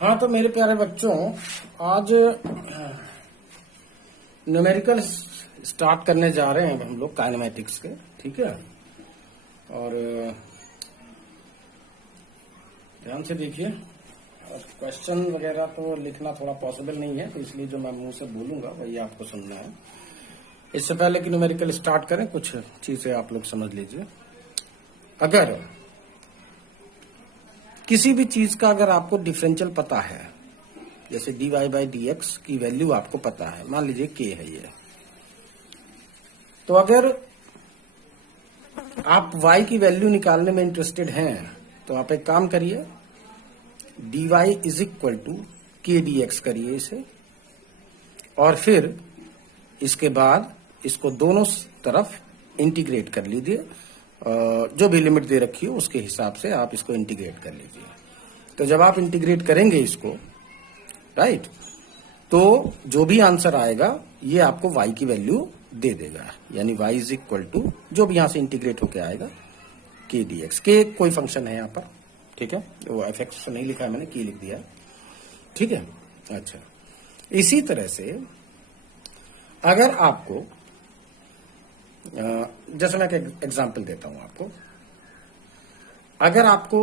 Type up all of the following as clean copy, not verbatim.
हाँ, तो मेरे प्यारे बच्चों, आज न्यूमेरिकल स्टार्ट करने जा रहे हैं हम लोग काइनेमेटिक्स के। ठीक है, और ध्यान से देखिए। क्वेश्चन वगैरह तो लिखना थोड़ा पॉसिबल नहीं है, तो इसलिए जो मैं मुंह से बोलूंगा वही आपको सुनना है। इससे पहले कि न्यूमेरिकल स्टार्ट करें, कुछ चीजें आप लोग समझ लीजिए। अगर किसी भी चीज का अगर आपको डिफरेंशियल पता है, जैसे dy/dx की वैल्यू आपको पता है, मान लीजिए k है ये, तो अगर आप y की वैल्यू निकालने में इंटरेस्टेड हैं तो आप एक काम करिए, dy = k dx करिए इसे, और फिर इसके बाद इसको दोनों तरफ इंटीग्रेट कर लीजिए। जो भी लिमिट दे रखी हो उसके हिसाब से आप इसको इंटीग्रेट कर लीजिए। तो जब आप इंटीग्रेट करेंगे इसको, राइट, तो जो भी आंसर आएगा ये आपको y की वैल्यू दे देगा, यानी y = जो भी यहां से इंटीग्रेट होके आएगा k dx। k कोई फंक्शन है यहाँ पर, ठीक है, वो fx नहीं लिखा है मैंने, k लिख दिया, ठीक है। अच्छा, इसी तरह से अगर आपको जैसे मैं एक एग्जांपल देता हूं आपको, अगर आपको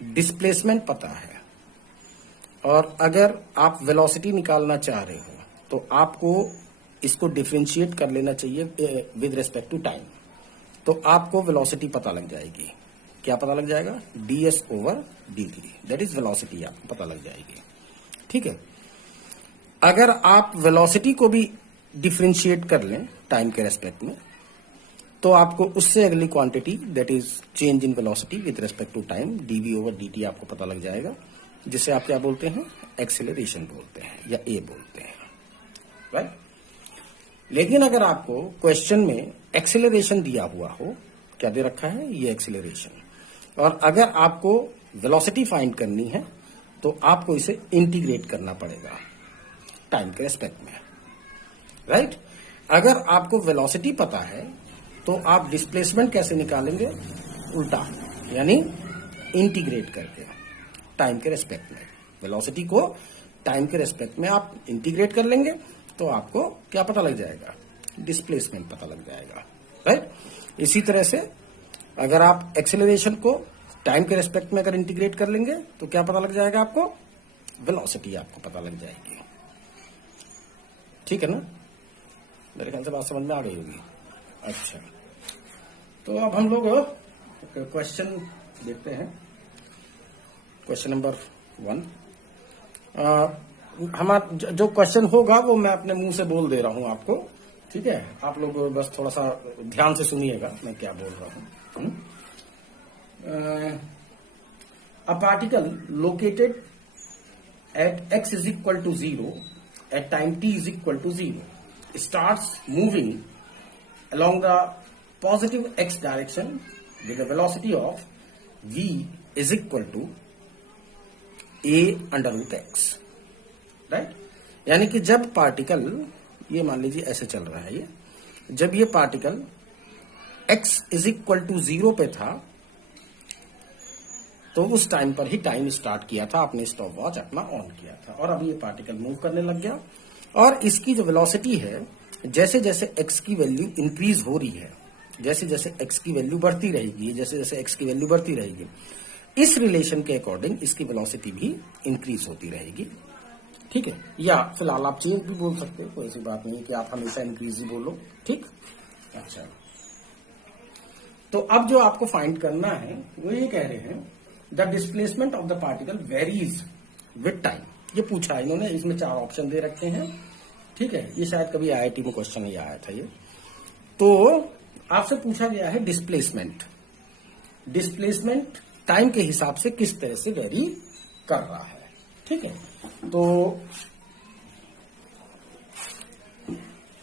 डिस्प्लेसमेंट पता है और अगर आप वेलोसिटी निकालना चाह रहे हो, तो आपको इसको डिफरेंशिएट कर लेना चाहिए विद रिस्पेक्ट टू टाइम। तो आपको वेलोसिटी पता लग जाएगी। क्या पता लग जाएगा? ds/dt, दैट इज वेलोसिटी, आपको पता लग जाएगी। ठीक है, अगर आप वेलोसिटी को भी डिफरेंशिएट कर लें टाइम के रेस्पेक्ट में, तो आपको उससे अगली quantity, that is change in velocity with respect to time, dv/dt आपको पता लग जाएगा, जिसे आप क्या बोलते हैं? एक्सेलरेशन बोलते हैं या a बोलते हैं, राइट। लेकिन अगर आपको क्वेश्चन में एक्सेलरेशन दिया हुआ हो, क्या दे रखा है? ये एक्सेलरेशन, और अगर आपको वेलोसिटी फाइंड करनी है तो आपको इसे इंटीग्रेट करना पड़ेगा टाइम के रेस्पेक्ट में, राइट। अगर आपको वेलोसिटी पता है तो आप डिस्प्लेसमेंट कैसे निकालेंगे? उल्टा, यानी इंटीग्रेट करके टाइम के रेस्पेक्ट में। वेलोसिटी को टाइम के रेस्पेक्ट में आप इंटीग्रेट कर लेंगे तो आपको क्या पता लग जाएगा? डिस्प्लेसमेंट पता लग जाएगा, राइट। इसी तरह से अगर आप एक्सेलरेशन को टाइम के रेस्पेक्ट में अगर इंटीग्रेट कर लेंगे तो क्या पता लग जाएगा आपको? वेलोसिटी आपको पता लग जाएगी। ठीक है ना? मेरे ख्याल से बात समझ में आ गई होगी। अच्छा, तो अब हम लोग क्वेश्चन देखते हैं। क्वेश्चन नंबर 1, हमारा जो क्वेश्चन होगा वो मैं अपने मुंह से बोल दे रहा हूं आपको, ठीक है। आप लोग बस थोड़ा सा ध्यान से सुनिएगा मैं क्या बोल रहा हूं। A particle located at x = 0 at time t = 0 starts moving along the positive x direction with a velocity of v = a√x, right. यानी कि जब पार्टिकल, ये मान लीजिए ऐसे चल रहा है, ये जब ये पार्टिकल x = 0 पे था तो उस टाइम पर ही टाइम स्टार्ट किया था, आपने स्टॉप वॉच अपना ऑन किया था, और अब ये पार्टिकल मूव करने लग गया, और इसकी जो वेलोसिटी है, जैसे जैसे x की वैल्यू इंक्रीज हो रही है, जैसे जैसे x की वैल्यू बढ़ती रहेगी, जैसे जैसे x की वैल्यू बढ़ती रहेगी, इस रिलेशन के अकॉर्डिंग इसकी वेलोसिटी भी इंक्रीज होती रहेगी। ठीक है, या फिलहाल आप चेंज भी बोल सकते हो, कोई ऐसी बात नहीं कि आप हमेशा इंक्रीज ही बोलो, ठीक। अच्छा, तो अब जो आपको फाइंड करना है वो ये कह रहे हैं, the displacement of the particle varies with time. ये पूछा है इन्होंने, इसमें 4 ऑप्शन दे रखे हैं, ठीक है। ये शायद कभी IIT में क्वेश्चन ही आया था ये। तो आपसे पूछा गया है डिस्प्लेसमेंट, डिस्प्लेसमेंट टाइम के हिसाब से किस तरह से वेरी कर रहा है, ठीक है। तो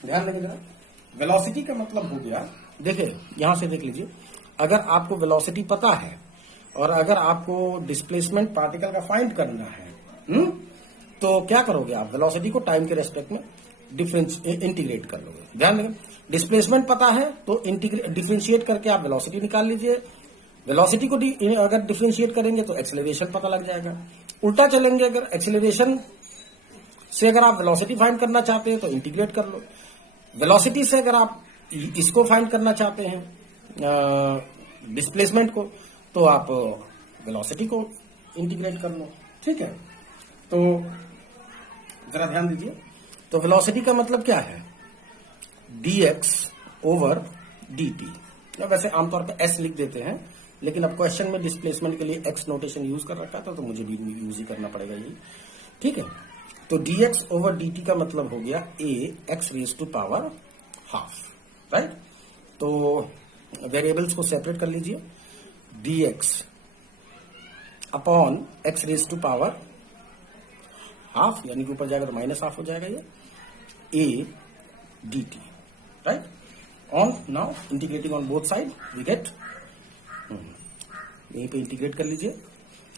ध्यान रखिएगा, वेलोसिटी का मतलब हो गया, देखिए यहां से देख लीजिए, अगर आपको वेलोसिटी पता है और अगर आपको डिस्प्लेसमेंट पार्टिकल का फाइंड करना है, तो क्या करोगे आप? वेलोसिटी को टाइम के रेस्पेक्ट में इंटीग्रेट कर लोगे। ध्यान रखें, डिस्प्लेसमेंट पता है तो डिफरेंशिएट करके आप वेलोसिटी निकाल लीजिए, वेलोसिटी को अगर डिफरेंशिएट करेंगे तो एक्सेलरेशन पता लग जाएगा। उल्टा चलेंगे, अगर एक्सेलरेशन से अगर आप वेलोसिटी फाइंड करना चाहते हैं तो इंटीग्रेट कर लो, वेलोसिटी से अगर आप इसको फाइंड करना चाहते हैं डिस्प्लेसमेंट को, तो आप वेलोसिटी को इंटीग्रेट कर लो। ठीक है, तो जरा ध्यान दीजिए। तो वेलोसिटी का मतलब क्या है? dx ओवर dt, या वैसे आमतौर पर s लिख देते हैं, लेकिन अब क्वेश्चन में डिस्प्लेसमेंट के लिए x नोटेशन यूज कर रखा था, तो मुझे भी यूज ही करना पड़ेगा ये। ठीक है, तो dx ओवर dt का मतलब हो गया a x raise to power half, right. तो वेरिएबल्स को सेपरेट कर लीजिए, dx upon x raise to power half, यानी कि ऊपर जाएगा तो माइनस हाफ हो जाएगा ये, a dt, राइट। On now integrating on both side we get, यहीं पे इंटीग्रेट कर लीजिए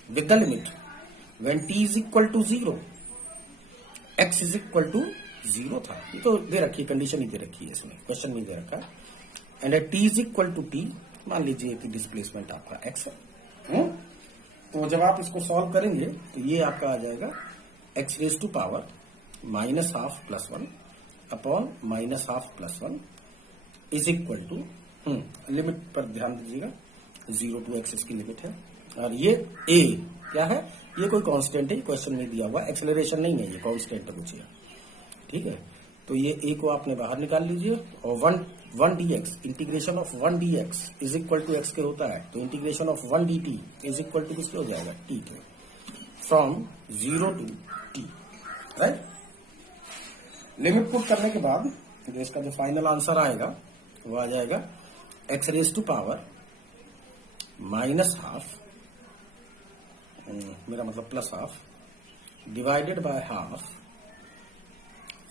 with the limit when t is equal to 0, x is equal to 0 था, ये तो दे रखी है, कंडीशन ही दे रखी है इसमें, क्वेश्चन में दे रखा है। And at t is equal to t, मान लीजिए कि डिस्प्लेसमेंट आपका x है। तो जब आप इसको सॉल्व करेंगे तो ये आपका आ जाएगा x raise to power minus half plus 1 upon minus half plus 1 is equal to, limit पर ध्यान दीजिएगा, 0 टू x इसकी लिमिट है। और ये a क्या है? ये कोई कांस्टेंट है, क्वेश्चन में दिया हुआ, एक्सेलरेशन नहीं है, ये कांस्टेंट है कुछ। ठीक है, तो ये a को आपने बाहर निकाल लीजिए, और 1 dx, integration of 1 dx is equal to x के होता है, तो integration of 1 dt is equal to किसके हो जाएगा? t के, from 0 to t, right. Limit put करने के बाद तो इसका जो फाइनल आंसर आएगा वो आ जाएगा x raise to power minus half, मेरा मतलब plus half, divided by half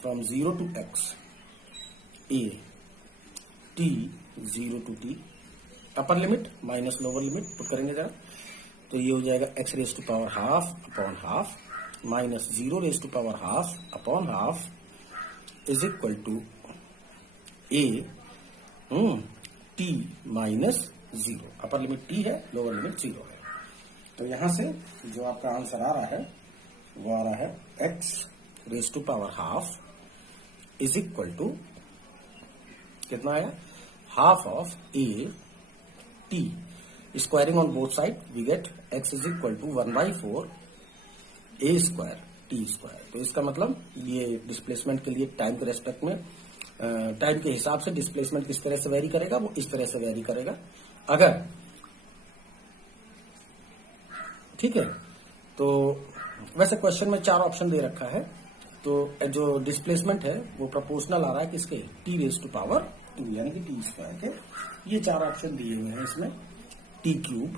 from 0 to x a t 0 to t, upper limit minus lower limit put करेंगे जरा, तो ये हो जाएगा x raise to power half upon half minus 0 raise to power half upon half is equal to a t minus 0, upper limit t है, lower limit 0 है। तो यहां से जो आपका आंसर आ रहा है वो आ रहा है x raise to power half is equal to कितना आया? Half of a t, squaring on both side we get x is equal to 1/4 a square t square. तो इसका मतलब ये डिस्प्लेसमेंट के लिए टाइम के रेस्पेक्ट में, टाइम के हिसाब से डिस्प्लेसमेंट किस तरह से वेरी करेगा, वो इस तरह से वेरी करेगा। अगर ठीक है, तो वैसे क्वेश्चन में 4 ऑप्शन दे रखा है, तो जो डिस्प्लेसमेंट है वो प्रोपोर्शनल आ रहा है किसके? t रेज टू पावर 2, यानी कि t स्क्वायर के। ये 4 ऑप्शन दिए हुए हैं इसमें, t cube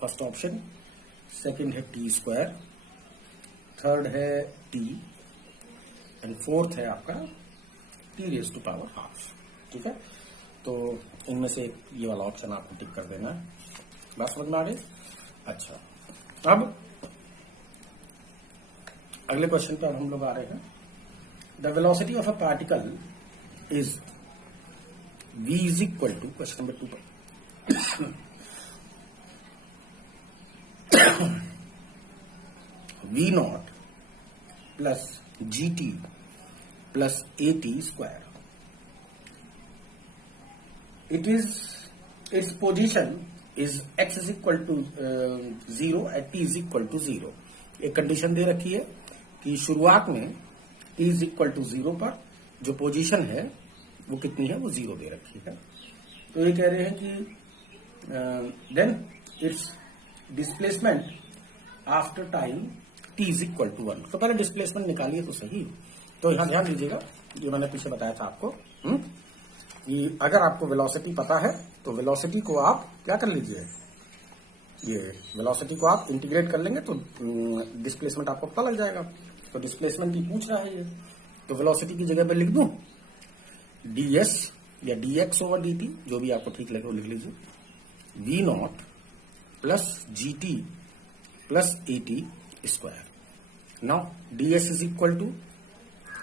first option, second है t स्क्वायर, थर्ड है t, एंड फोर्थ है आपका t raise to power half. ठीक है, तो इनमें से ये वाला ऑप्शन आपको टिक कर देना है। बात समझ में आ गई? अच्छा, अब अगले क्वेश्चन पे अब हम लोग आ रहे हैं। The velocity of a particle is v is equal to, question number 2 पर v not plus gt plus at square. its position is x is equal to 0 at t is equal to 0। एक condition दे रखी है कि शुरुआत में t is equal to 0 पर जो position है वो कितनी है, वो 0 दे रखी है। तो ये कह रहे हैं कि then it's displacement after time t is equal to 1। तो पहले डिस्प्लेसमेंट निकालिए तो सही। तो यहां ध्यान दीजिएगा, जो मैंने पीछे बताया था आपको, कि अगर आपको वेलोसिटी पता है तो वेलोसिटी को आप क्या कर लीजिए, ये वेलोसिटी को आप इंटीग्रेट कर लेंगे तो डिस्प्लेसमेंट आपको पता लग जाएगा। तो डिस्प्लेसमेंट ही पूछ रहा है ये, तो वेलोसिटी की जगह पे लिख दूं ds या dx ओवर dt, जो भी आपको ठीक लगे वो लिख लीजिए, v not plus gt plus at square. Now ds is equal to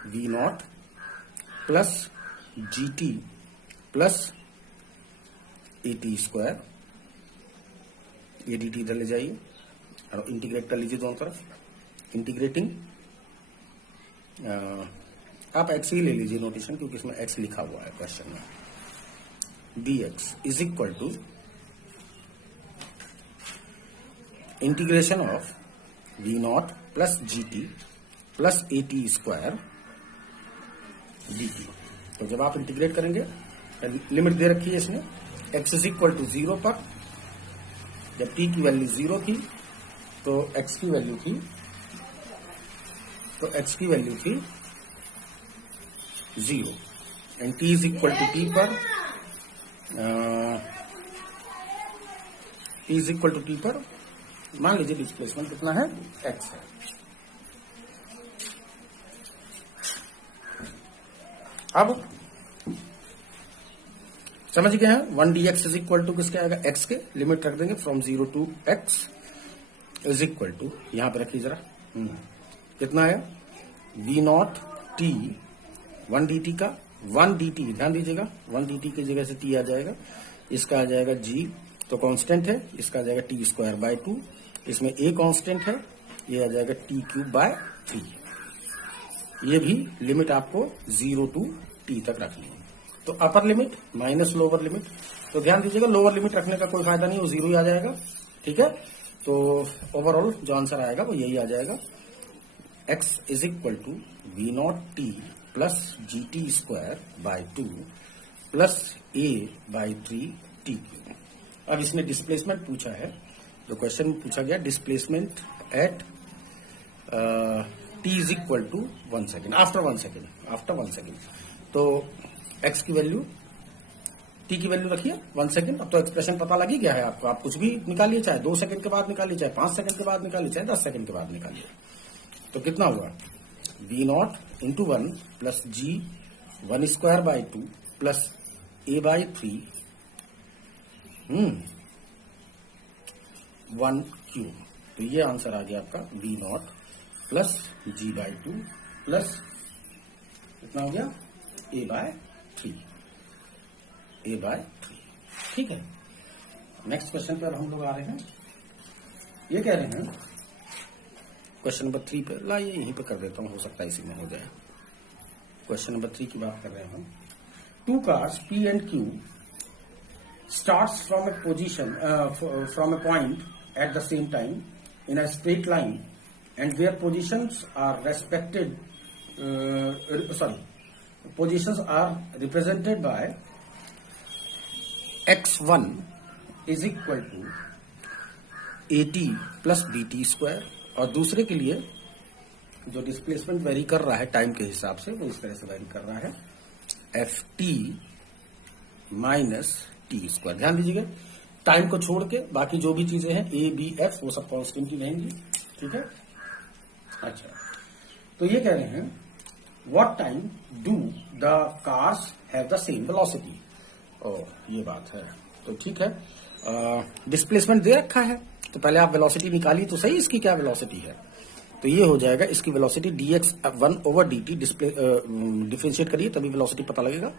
v not plus gt plus at square ये dt इधर ले जाइए और इंटीग्रेट कर लीजिए दोनों तरफ। इंटीग्रेटिंग आप x ही ले लीजिए नोटेशन, क्योंकि इसमें x लिखा हुआ है क्वेश्चन में। dx is equal to integration of v0 plus gt plus at square dt। तो जब आप इंटीग्रेट करेंगे, लिमिट दे रखी है इसने, x इज इक्वल टू 0 पर, जब t की वैल्यू 0 थी तो x की वैल्यू थी 0 and t is equal to t पर t is equal to t पर मान लीजिए डिस्प्लेसमेंट कितना है, x है। अब समझ गए हैं, 1 dx इज इक्वल टू किसके आएगा, x के, लिमिट रख देंगे from 0 to x is equal to, यहां पे रखिए जरा, कितना आया, v0 t 1 dt का 1 dt, ध्यान दीजिएगा 1 dt की जगह से t आ जाएगा, इसका आ जाएगा g तो कांस्टेंट है, इसका आ जाएगा t स्क्वायर बाय 2, इसमें a कांस्टेंट है, ये आ जाएगा t क्यूब बाय 3। ये भी लिमिट आपको 0 टू t तक रखनी है। तो अपर लिमिट माइनस लोअर लिमिट, तो ध्यान दीजिएगा लोअर लिमिट रखने का कोई फायदा नहीं, वो 0 ही आ जाएगा। ठीक है, तो ओवरऑल जो आंसर आएगा वो यही आ जाएगा, x is equal to v0 t plus gt square by 2 plus a by 3 t cube. अब इसमें डिस्प्लेसमेंट पूछा है, जो क्वेश्चन में पूछा गया displacement at t is equal to 1 second, after 1 second. तो x की वैल्यू, t की वैल्यू रखिए 1 सेकेंड। अब तो एक्सप्रेशन पता लग ही गया है आपको, आप कुछ भी निकालिए, चाहे 2 सेकेंड के बाद निकालिए, चाहे 5 सेकेंड के बाद निकालिए, चाहे 10 सेकेंड के बाद निकालिए। तो कितना हुआ, v0 into 1 plus g 1 square by 2 plus a by 3 1 cube. तो ये आंसर आ गया आपका v0 plus g by 2 plus कितना हो गया, a बाय 3। ठीक है, नेक्स्ट क्वेश्चन पर हम लोग आ रहे हैं। ये कह रहे हैं क्वेश्चन नंबर 3 पे, लाइए यहीं पे कर देता हूं, हो सकता है इसी में हो जाए। क्वेश्चन नंबर 3 की बात कर रहे हैं हम। 2 cars P and Q starts from a position from a point at the same time in a straight line and their positions are positions are represented by x1 is equal to at plus bt square, और दूसरे के लिए जो displacement very कर रहा है time के हिसाब से, वो इस तरह से वेरी कर रहा है ft माइनस टी स्क्वायर। ध्यान दीजिएगा, टाइम को छोड़ के बाकी जो भी चीजें हैं a b f वो सब कांस्टेंट ही रहेंगी। ठीक है, अच्छा, तो ये कह रहे हैं what time do the cars have the same velocity. ये बात है, तो ठीक है, डिस्प्लेसमेंट दे रखा है, तो पहले आप वेलोसिटी निकालिए तो सही, इसकी क्या वेलोसिटी है। तो ये हो जाएगा इसकी velocity dx 1 over dt, differentiate करिए तभी वेलोसिटी पता लगेगा।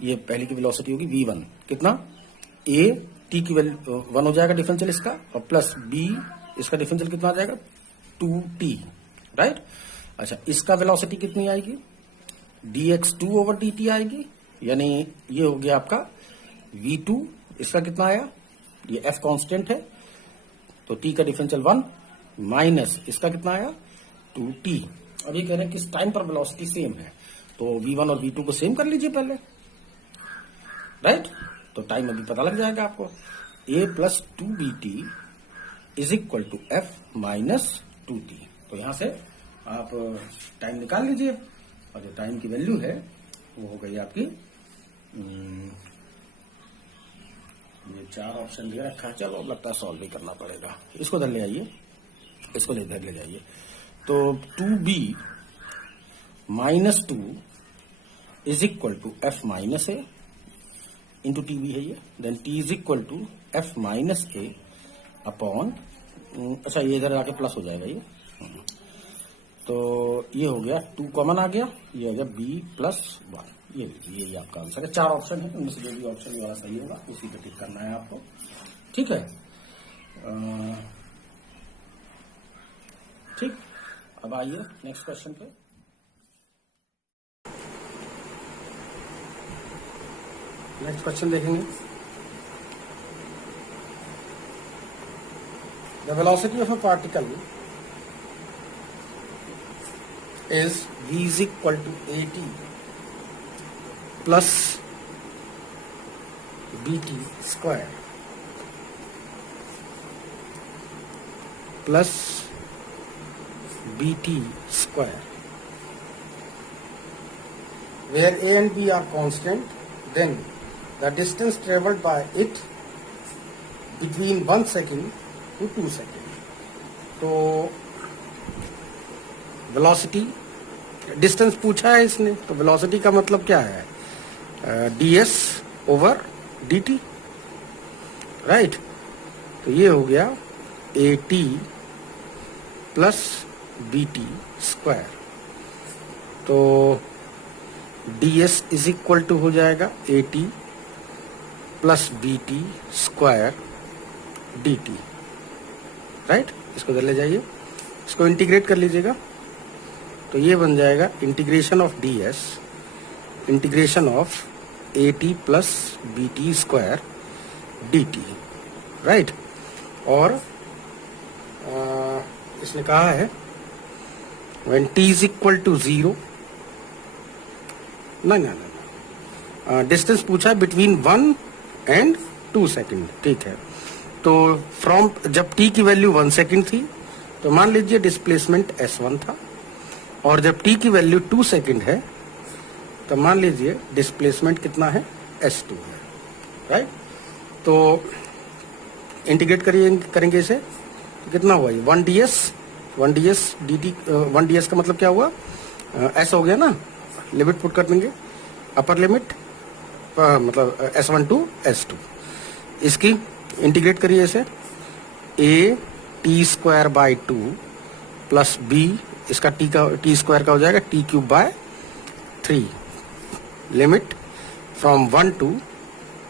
ये पहली की वेलोसिटी होगी v1, कितना, a t की वैल्यू 1 हो जाएगा डिफरेंशियल इसका, और प्लस b इसका डिफरेंशियल कितना आ जाएगा 2t, राइट। अच्छा, इसका वेलोसिटी कितनी आएगी, dx 2 ओवर dt आएगी, यानी ये हो गया आपका v2, इसका कितना आया, ये f कांस्टेंट है तो t का डिफरेंशियल 1 माइनस इसका कितना आया 2t। अब ये कह रहे हैं कि इस टाइम पर वेलोसिटी सेम है, तो v1 और v2 को सेम कर लीजिए पहले, राइट। तो टाइम अभी पता लग जाएगा आपको, a plus 2bt is equal to f minus 2t। तो यहां से आप टाइम निकाल लीजिए, और जो टाइम की वैल्यू है वो हो गई आपकी, ये 4 ऑप्शन दे रखा है, चलो अब लगता है सॉल्व भी करना पड़ेगा। इसको इधर ले आइए, इसको इधर ले जाइए। तो 2b minus 2 is equal to f minus A into T B है ये, then t is equal to f minus A upon, अच्छा ये इधर आके प्लस हो जाएगा ये, तो ये हो गया 2 कॉमन आ गया, ये हो गया b प्लस 1। ये आपका आंसर है। 4 ऑप्शन है, उनमें से जो भी ऑप्शन वाला सही होगा उसी पे टिक करना है आपको। ठीक है, ठीक, अब आइए नेक्स्ट क्वेश्चन पे। नेक्स्ट क्वेश्चन देखेंगे। The velocity of a particle is v is equal to at plus bt square plus bt square, where a and b are constant, then the distance traveled by it between 1 second to 2 seconds. तो velocity distance पूछा है इसने, तो velocity का मतलब क्या है? ds over dt, right. तो ये हो गया at प्लस bt स्क्वायर। तो ds इज इक्वल टू हो जाएगा at plus bt square dt, right. इसको इधर ले जाइए, इसको इंटीग्रेट कर लीजिएगा, तो ये बन जाएगा integration of ds integration of at plus bt square dt, right. और इसने कहा है when t is equal to 0, ना डिस्टेंस पूछा बिटवीन 1 and 2 सेकेंड, ठीक है। तो फ्रॉम जब t की वैल्यू 1 सेकेंड थी तो मान लीजिए डिस्प्लेसमेंट s1 था, और जब t की वैल्यू 2 सेकेंड है तो मान लीजिए डिस्प्लेसमेंट कितना है? s2 है, राइट। तो इंटीग्रेट करेंगे इसे, तो कितना हुआ ये 1ds dt, 1ds का मतलब क्या हुआ? s हो गया ना, लिमिट पुट कर देंगे, अपर लिमिट मतलब s1 टू s2। इसकी इंटीग्रेट करिए इसे, a t square by 2 plus b, इसका t स्क्वायर का हो जाएगा t cube by 3, limit from 1 to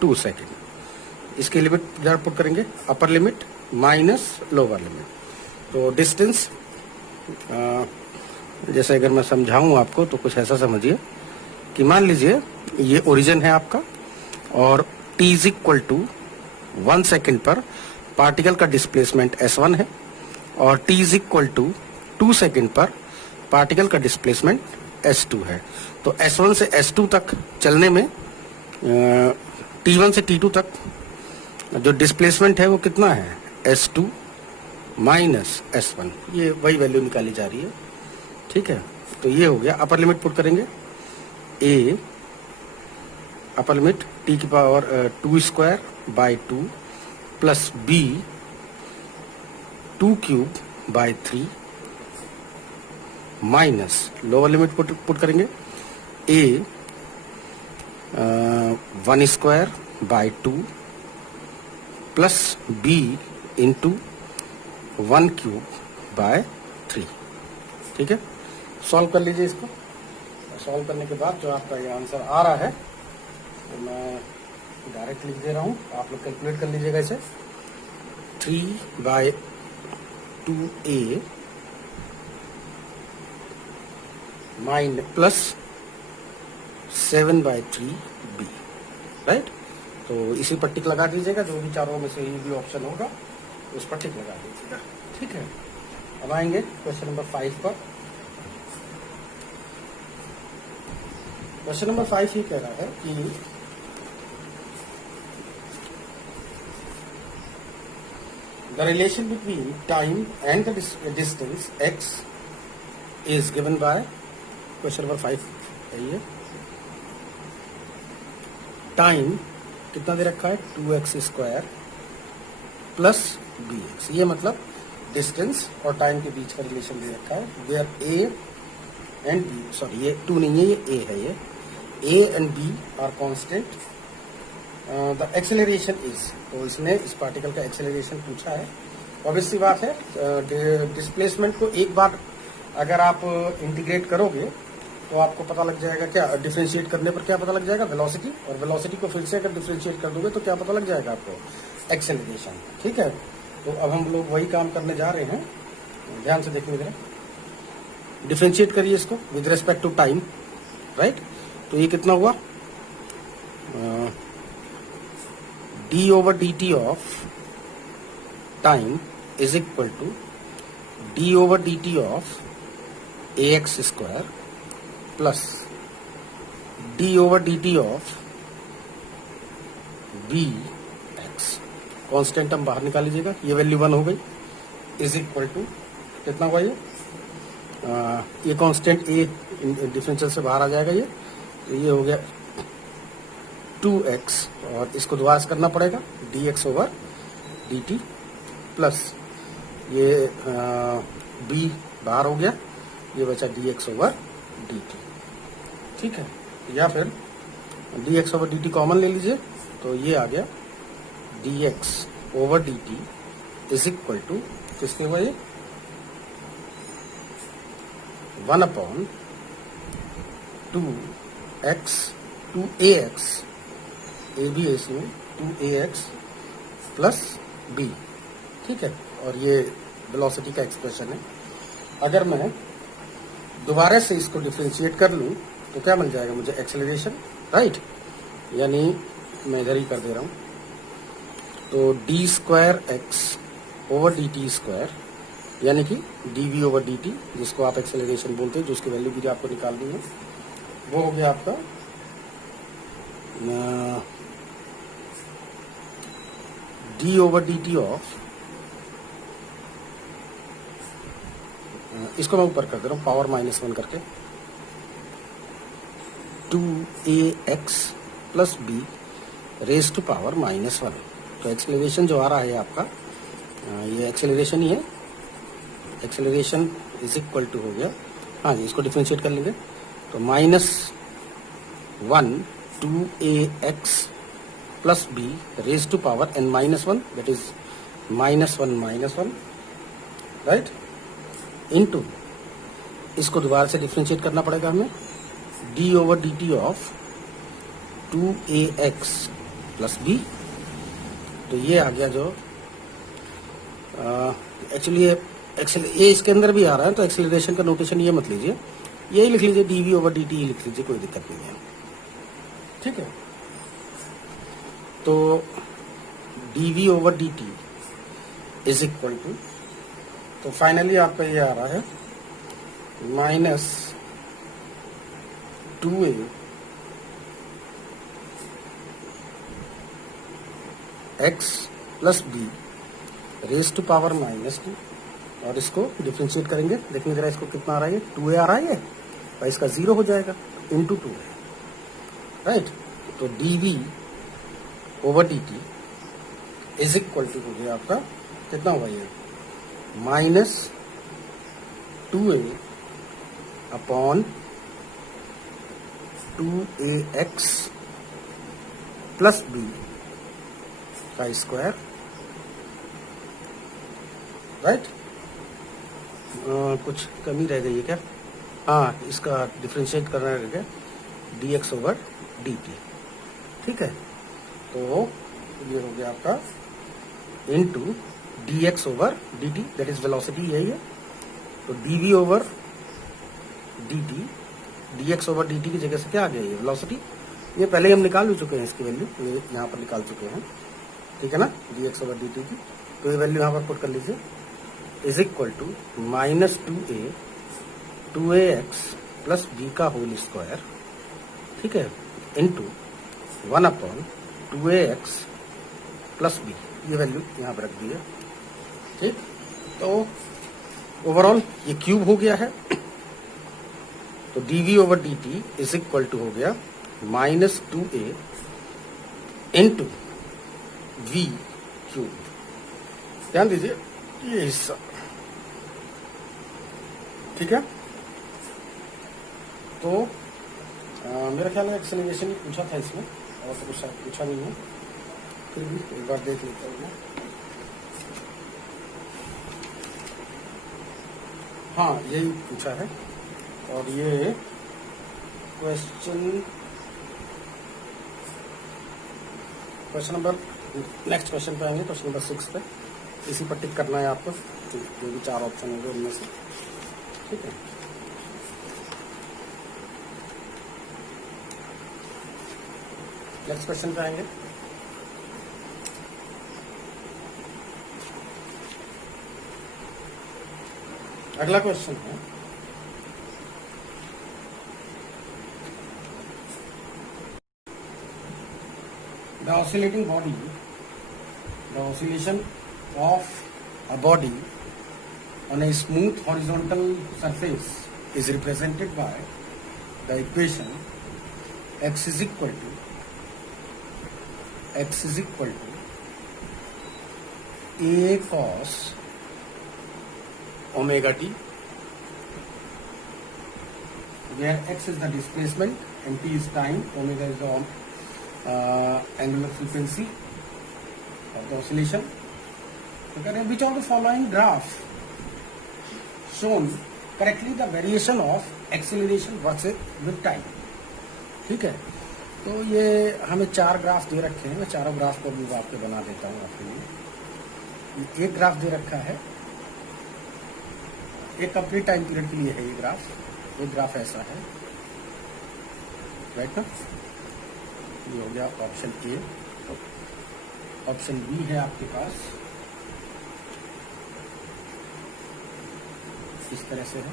2 second. इसकी लिमिट इधर पुट करेंगे, upper limit minus lower limit. तो डिस्टेंस जैसे अगर मैं समझाऊं आपको तो कुछ ऐसा समझिए कि मान लीजिए ये ओरिजिन है आपका, और t is equal to 1 second पर पार्टिकल का डिस्प्लेसमेंट s1 है, और t is equal to 2 second पर पार्टिकल का डिस्प्लेसमेंट s2 है। तो s1 से s2 तक चलने में t1 से t2 तक जो डिस्प्लेसमेंट है वो कितना है? s2 माइनस s1, ये वही वैल्यू निकाली जा रही है, ठीक है। तो ये हो गया, अपर लिमिट पुट करेंगे, a अपर लिमिट t की power 2 square by 2 plus b 2 cube by 3 minus lower limit put करेंगे, a 1 square by 2 plus b into 1 cube by 3, ठीक है। सॉल्व कर लीजिए इसको। सॉल्व करने के बाद जो आपका ये आंसर आ रहा है तो मैं डायरेक्ट लिख दे रहा हूँ, आप लोग कैलकुलेट कर लीजिएगा इसे। 3 by 2a mine plus 7 by 3b, right. तो इसी पर टिक लगा दीजिएगा, जो भी चारों में से ही भी ऑप्शन होगा उस पर टिक लगा दीजिएगा, ठीक है। अब आएंगे क्वेश्चन नंबर 5 पर। क्वेश्चन नंबर 5 ये कह रहा है कि the relation between time and the distance x is given by, question number 5 है ये। टाइम कितना दे रखा है? 2x स्क्वायर प्लस bx, ये मतलब डिस्टेंस और टाइम के बीच का रिलेशन दे रखा है। Where a and b, sorry ये 2 नहीं है, ये a है, ये a and b are constant, the acceleration is, तो इसने इस पार्टिकल का एक्सेलरेशन पूछा है। ऑब्वियस सी बात है, डिस्प्लेसमेंट को एक बार अगर आप इंटीग्रेट करोगे तो आपको पता लग जाएगा, क्या डिफरेंशिएट करने पर क्या पता लग जाएगा? वेलोसिटी, और वेलोसिटी को फिर से अगर डिफरेंशिएट कर दोगे तो क्या पता लग जाएगा आपको? एक्सेलरेशन, ठीक है। तो अब हम लोग वही काम करने जा रहे हैं, ध्यान से देखिए जरा। डिफरेंशिएट करिए इसको with respect to time, right. तो ये कितना हुआ, D over D T of time is equal to D over D T of A X square plus D over D T of B X. Constant हम बाहर निकाल लीजिएगा, ये value 1 हो गई, इज इक्वल टू कितना हुआ ये कांस्टेंट ए डिफरेंशियल से बाहर आ जाएगा ये, तो ये हो गया 2x, और इसको दोबारा से करना पड़ेगा dx ओवर dt प्लस ये b बाहर हो गया, ये बचा dx ओवर dt, ठीक है। या फिर dx ओवर dt कॉमन ले लीजिए, तो ये आ गया dx over dt is equal to किसके हुआ ये 1 अपॉन 2x 2ax, ए भी है इसमें 2ax प्लस b, ठीक है। और ये वेलोसिटी का एक्सप्रेशन है। अगर मैं दोबारा से इसको डिफरेंशिएट कर लूं तो क्या मिल जाएगा मुझे, एक्सेलरेशन, राइट। यानी मैं इधर ही कर दे रहा हूं, तो D square X over D T square यानी कि D we over D T, जिसको आप एक्सेलरेशन बोलते हैं, जो उसकी वैल्यू भी आपको निकालनी है, वो हो गया आपका D over D T of, इसको मैं ऊपर कर दे रहा हूँ पावर -1 करके, 2ax plus B raise to power -1। तो एक्सेलरेशन जो आ रहा है आपका, ये एक्सेलरेशन ही है, एक्सेलरेशन इज इक्वल टू हो गया, हाँ जी, इसको डिफरेंशिएट कर लेंगे, तो -1 2ax plus B raise to power n-1, that is -1, right, into इसको दोबारा से डिफरेंशिएट करना पड़ेगा हमें, D over D T of 2ax plus B. तो ये आ गया जो एक्चुअली ये इसके अंदर भी आ रहा है, तो एक्सेलरेशन का नोटेशन ये मत लीजिए, यही लिख लीजिए D we over D T लिख लीजिए, कोई दिक्कत नहीं है, ठीक है। तो D we over D T is equal to, तो फाइनली आपका ये आ रहा है -2a x plus B raise to power -2, और इसको डिफरेंशिएट करेंगे, देखिए जरा इसको कितना आ रहा है, 2a आ रहा है, और इसका 0 हो जाएगा, इंटू 2 है, राइट। तो D we over D T is equal to हो गया आपका कितना हुआ ये, -2a upon 2ax plus B का स्क्वायर, राइट। कुछ कमी रह गई है क्या, हाँ, इसका डिफरेंशिएट करना रह गया dx ओवर dt, ठीक है। तो ये हो गया आपका into dx over dt, that is velocity, यही है। तो dv over dt, dx over dt की जगह से क्या आ गया, ये वेलोसिटी, ये पहले ही हम निकाल भी चुके हैं, इसकी वैल्यू ये यहाँ पर निकाल चुके हैं, ठीक है ना, dx ओवर dt की। तो ये वैल्यू यहाँ पर पुट कर लीजिए, is equal to -2a 2ax plus B का होल स्क्वायर, ठीक है, into 1 upon 2ax plus B, ये वैल्यू यहाँ पर रख दी है, ठीक। तो ओवरऑल ये क्यूब हो गया है, तो dv over dt is equal to हो गया -2a इंटू v क्यूब। ध्यान दीजिए ये हिस्सा, ठीक है। तो मेरा ख्याल है एक्सेलरेशन ही पूछा था इसमें, और तो कुछ पूछा नहीं है, फिर भी एक बार देख लेता हूँ मैं। हाँ, यही पूछा है, और ये क्वेश्चन नंबर, नेक्स्ट क्वेश्चन पे आएंगे, क्वेश्चन नंबर 6 पे। इसी पर टिक करना है आपको, जो भी 4 ऑप्शन होंगे उनमें से, ठीक है। नेक्स्ट क्वेश्चन पे आएंगे। अगला क्वेश्चन है the oscillating body, the oscillation of a body on a smooth horizontal surface is represented by the equation x is equal to a cos omega t, where x is the displacement and t is time, omega is the angular frequency of the oscillation. तो कह रहे हैं which of the following graph shown correctly the variation of acceleration versus with time, ठीक है। तो ये हमें 4 graph दे रखे हैं, मैं चारों ग्राफ को भी आपके बना देता हूँ आपके लिए। एक ग्राफ दे रखा है, एक कंप्लीट टाइम पीरियड के लिए है ये ग्राफ, एक ग्राफ ऐसा है, राइट ना। ये हो गया ऑप्शन ए। ऑप्शन बी है आपके पास, इस तरह से है।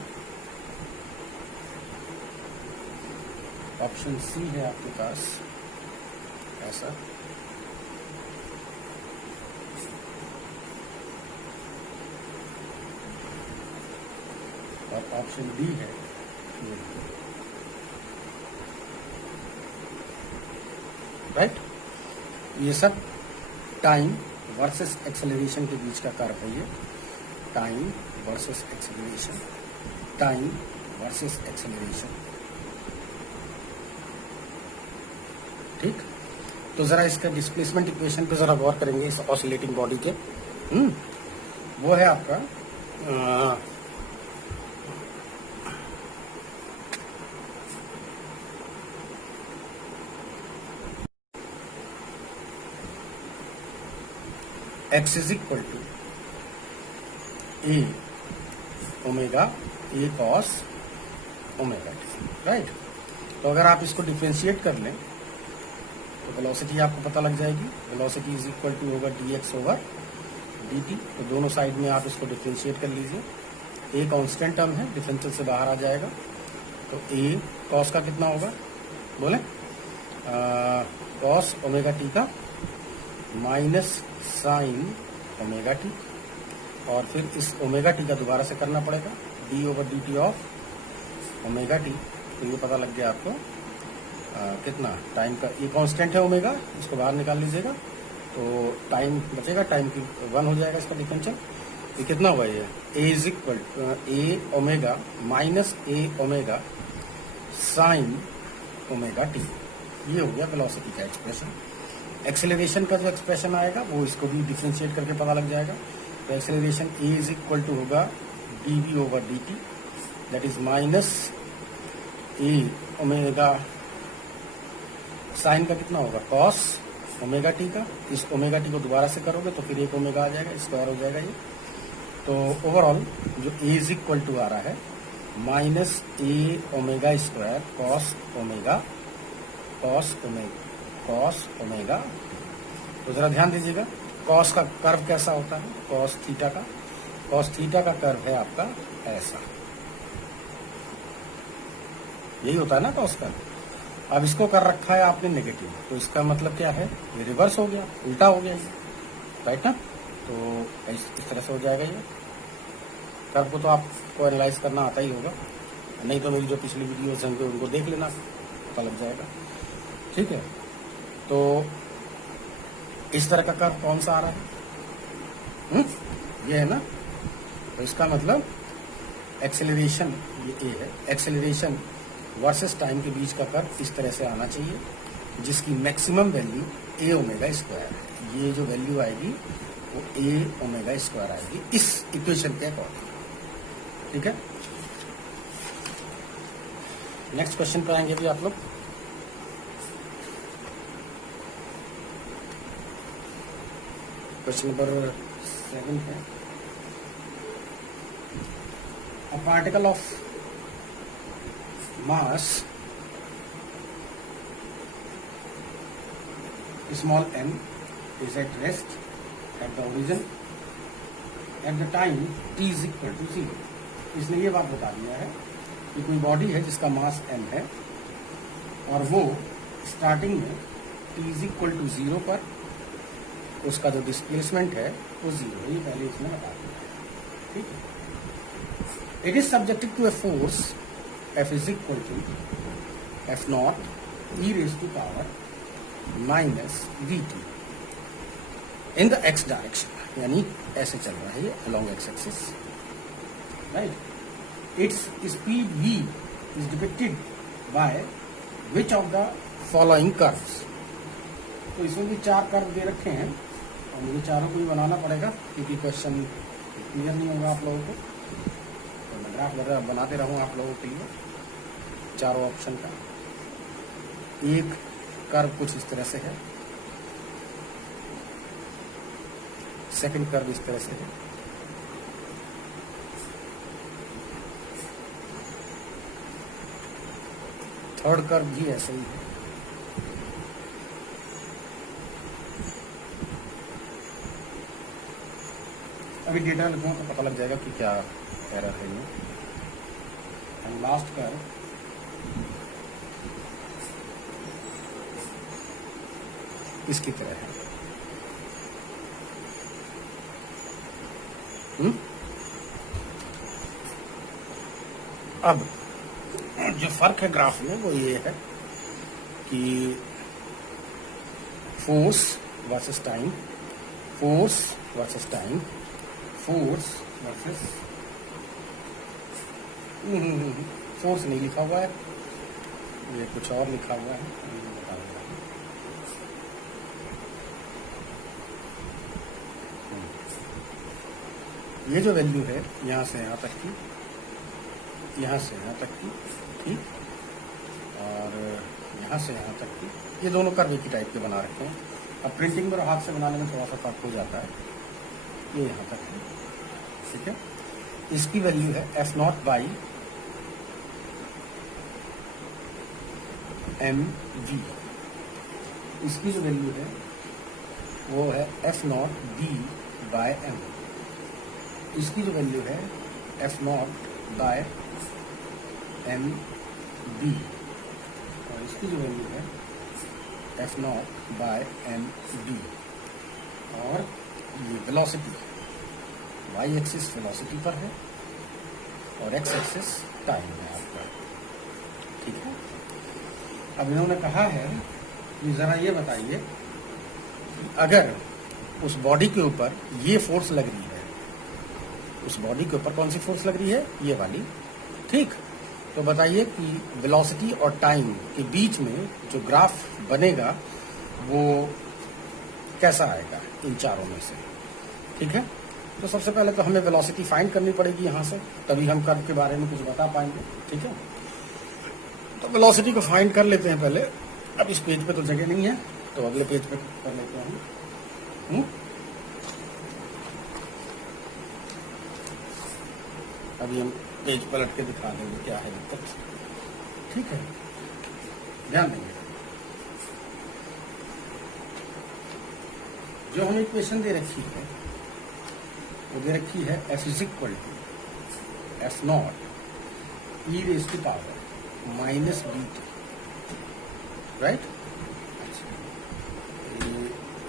ऑप्शन सी है आपके पास ऐसा, और ऑप्शन डी है ये, राइट। ये सब टाइम वर्सेस एक्सेलरेशन के बीच का कर्व है ये, time versus acceleration, time versus acceleration, ठीक। तो जरा इसका डिस्प्लेसमेंट इक्वेशन पे जरा गौर करेंगे इस ऑसिलेटिंग बॉडी के। वो है आपका x is equal to a omega a cos omega t, right. तो अगर आप इसको डिफ्रेंशिएट कर लें तो वेलोसिटी आपको पता लग जाएगी। वेलोसिटी इज इक्वल टू होगा dx ओवर dt। तो दोनों साइड में आप इसको डिफ्रेंशिएट कर लीजिए। a कांस्टेंट टर्म है, डिफरेंशियल से बाहर आ जाएगा, तो a cos का कितना होगा बोले, cos ओमेगा t का माइनस साइन ओमेगा टी, और फिर इस ओमेगा टी का दोबारा से करना पड़ेगा D over D T of omega T. तो ये पता लग गया आपको कितना टाइम का, ये कांस्टेंट है ओमेगा, इसको बाहर निकाल लीजिएगा तो टाइम बचेगा, टाइम की 1 हो जाएगा इसका डिफरेंशियल। ये कितना हुआ, ये a is equal a omega minus a omega sine omega t. ये हो गया वेलोसिटी का एक्सप्रेशन। एक्सेलरेशन का जो एक्सप्रेशन आएगा वो इसको भी डिफरेंशिएट करके पता लग जाएगा। तो acceleration a is equal to होगा d we over D t, that is minus a omega, sine का कितना होगा कॉस ओमेगा टी का, इस ओमेगा टी को दोबारा से करोगे तो फिर एक ओमेगा आ जाएगा, स्क्वायर हो जाएगा ये। तो ओवरऑल जो ए इज इक्वल टू आ रहा है minus a omega square cos omega, cos omega. तो जरा ध्यान दीजिएगा कॉस का कर्व कैसा होता है, कॉस थीटा का कर्व है आपका ऐसा, यही होता है ना कॉस कर्व। अब इसको कर रखा है आपने नेगेटिव, तो इसका मतलब क्या है, ये रिवर्स हो गया, उल्टा हो गया ये, राइट ना। तो इस तरह से हो जाएगा ये कर्व को। तो आपको एनालाइज करना आता ही होगा, नहीं तो मेरी जो पिछली वीडियोस होंगे उनको देख लेना, पता लग जाएगा, ठीक है। तो इस तरह का कर्व कौन सा आ रहा है, ये है ना। तो इसका मतलब एक्सेलरेशन, ये ए है, एक्सेलरेशन वर्सेस टाइम के बीच का कर्व इस तरह से आना चाहिए, जिसकी मैक्सिमम वैल्यू ए ओमेगा स्क्वायर है। ये जो वैल्यू आएगी वो ए ओमेगा स्क्वायर आएगी इस इक्वेशन के अकॉर्डिंग, ठीक है। नेक्स्ट क्वेश्चन पर आएंगे भी आप लोग। क्वेश्चन नंबर 7 है, a particle of mass small m is at rest at the origin at the time t is equal to 0। इसने ये बात बता दिया है कि कोई बॉडी है जिसका मास m है और वो स्टार्टिंग में t is equal to 0 पर उसका जो डिस्प्लेसमेंट है वो 0 है। ये पहले इसने बता दिया है, ठीक है। It is subjected to a force F is equal to F naught e raised to power minus dt in the x direction, यानी ऐसे चल रहा है ये along x axis, right? Its speed v is depicted by which of the following curves? तो इसमें भी 4 curve दे रखे हैं और मुझे चारों को ही बनाना पड़ेगा क्योंकि क्वेश्चन क्लियर नहीं होगा आप लोगों को, तो मैं ग्राफ बनाते रहूँ आप लोगों के लिए चारों ऑप्शन का। एक कर्व कुछ इस तरह से है, सेकंड कर्व इस तरह से है, थर्ड कर्व भी ऐसे ही है, अभी डेटा लिखूँ तो पता लग जाएगा कि क्या एरर है ये। एंड लास्ट कर्व इसकी तरह है। अब जो फर्क है ग्राफ में वो ये है कि force versus time, force versus time, force versus force नहीं लिखा हुआ है, ये कुछ और लिखा हुआ है, बता रहा हूं। ये जो वैल्यू है यहाँ से यहाँ तक की, यहाँ से यहाँ तक की, ठीक, और यहाँ से यहाँ तक की, ये दोनों कर्व एक ही टाइप के बना रखे हैं। अब प्रिंटिंग में और हाथ से बनाने में थोड़ा सा फर्क हो जाता है। ये यहाँ तक है, ठीक है। इसकी वैल्यू है F naught by M V. इसकी जो वैल्यू है वो है F naught B by M. इसकी जो वैल्यू है F naught by M B, और इसकी जो वैल्यू है F naught by M D. और ये वेलोसिटी वाई एक्सिस वेलोसिटी पर है और एक्स एक्सिस टाइम है आपका, ठीक है। अब इन्होंने कहा है कि जरा ये बताइए अगर उस बॉडी के ऊपर ये फोर्स लग रही है, उस बॉडी के ऊपर कौन सी फोर्स लग रही है, ये वाली, ठीक, तो बताइए कि वेलोसिटी और टाइम के बीच में जो ग्राफ बनेगा वो कैसा आएगा इन चारों में से, ठीक है। तो सबसे पहले तो हमें वेलोसिटी फाइंड करनी पड़ेगी यहाँ से, तभी हम कर्व के बारे में कुछ बता पाएंगे, ठीक है। तो वेलोसिटी को फाइंड कर लेते हैं पहले। अब इस पेज पे तो जगह नहीं है तो अगले पेज पे कर लेते हैं। अभी हम पेज पलट के दिखा देंगे क्या है दिक्कत, ठीक है, ध्यान देंगे। जो हमें इक्वेशन दे रखी है वो दे रखी है F is equal to F naught E raise to power minus B T, right.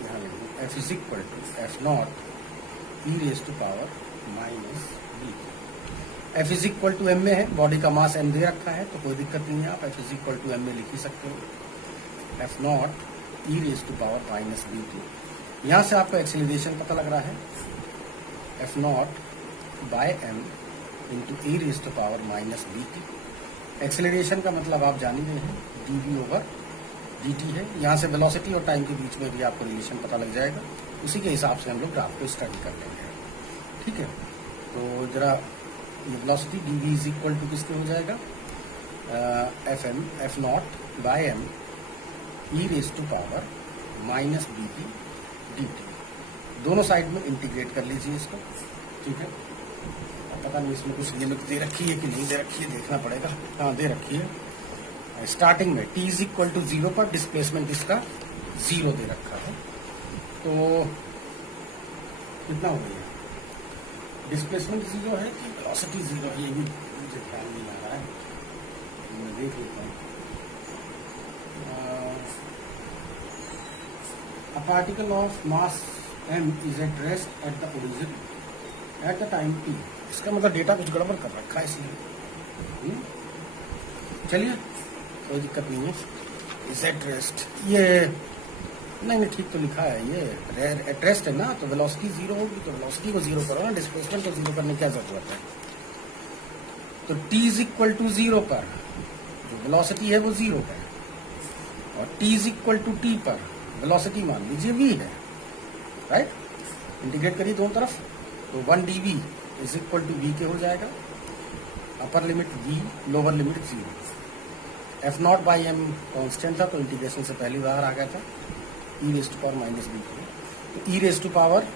यहाँ लिखो F is equal to F naught E raise to power minus B T. F is equal to M में है, body का मास M दे रखा है तो कोई दिक्कत नहीं है, आप F is equal to M में लिख ही सकते हो। F naught E raise to power minus B T, यहाँ से आपका एक्सेलरेशन पता लग रहा है F naught by M into E raise to power minus B T. Acceleration का मतलब आप जान ही रहे हैं, D we over D T है। यहाँ से वेलोसिटी और टाइम के बीच में भी आपको रिलेशन पता लग जाएगा, उसी के हिसाब से हम लोग ग्राफ को स्टडी कर लेंगे, ठीक है। तो जरा ये velocity D V is equal to किसके हो जाएगा, F M F naught by M E raise to power minus B T D T. दोनों साइड में इंटीग्रेट कर लीजिए इसको, ठीक है। अब पता नहीं इसमें कुछ लिमिट दे रखी है कि नहीं दे रखी है, देखना पड़ेगा। हाँ दे रखी है। स्टार्टिंग में t इज इक्वल टू 0 पर डिस्प्लेसमेंट इसका 0 दे रखा है, तो कितना हो गया? डिस्प्लेसमेंट 0 है कि वेलोसिटी 0 है, ये भी मुझे ख्याल नहीं आ रहा है, मैं देख लेता हूँ। A particle of mass m is at rest at the origin at the time t। इसका मतलब डेटा कुछ गड़बड़ कर रखा है इसलिए। चलिए कोई दिक्कत नहीं है। is at rest, ये नहीं ठीक तो लिखा है, ये at rest है ना, तो वेलोसिटी 0 होगी, तो वेलोसिटी को 0 करो ना, डिस्प्लेसमेंट को 0 करने की क्या जरूरत है। तो t इज इक्वल टू 0 पर जो वेलोसिटी है वो 0 है, और t is equal to t पर वेलोसिटी मान लीजिए v है, राइट। इंटीग्रेट करिए दोनों तरफ, तो 1 dv is equal to v के हो जाएगा, upper limit v, lower limit 0। f0 by m constant था, तो इंटीग्रेशन से पहली बार आ गया था, e raise to power minus b। तो e raise to power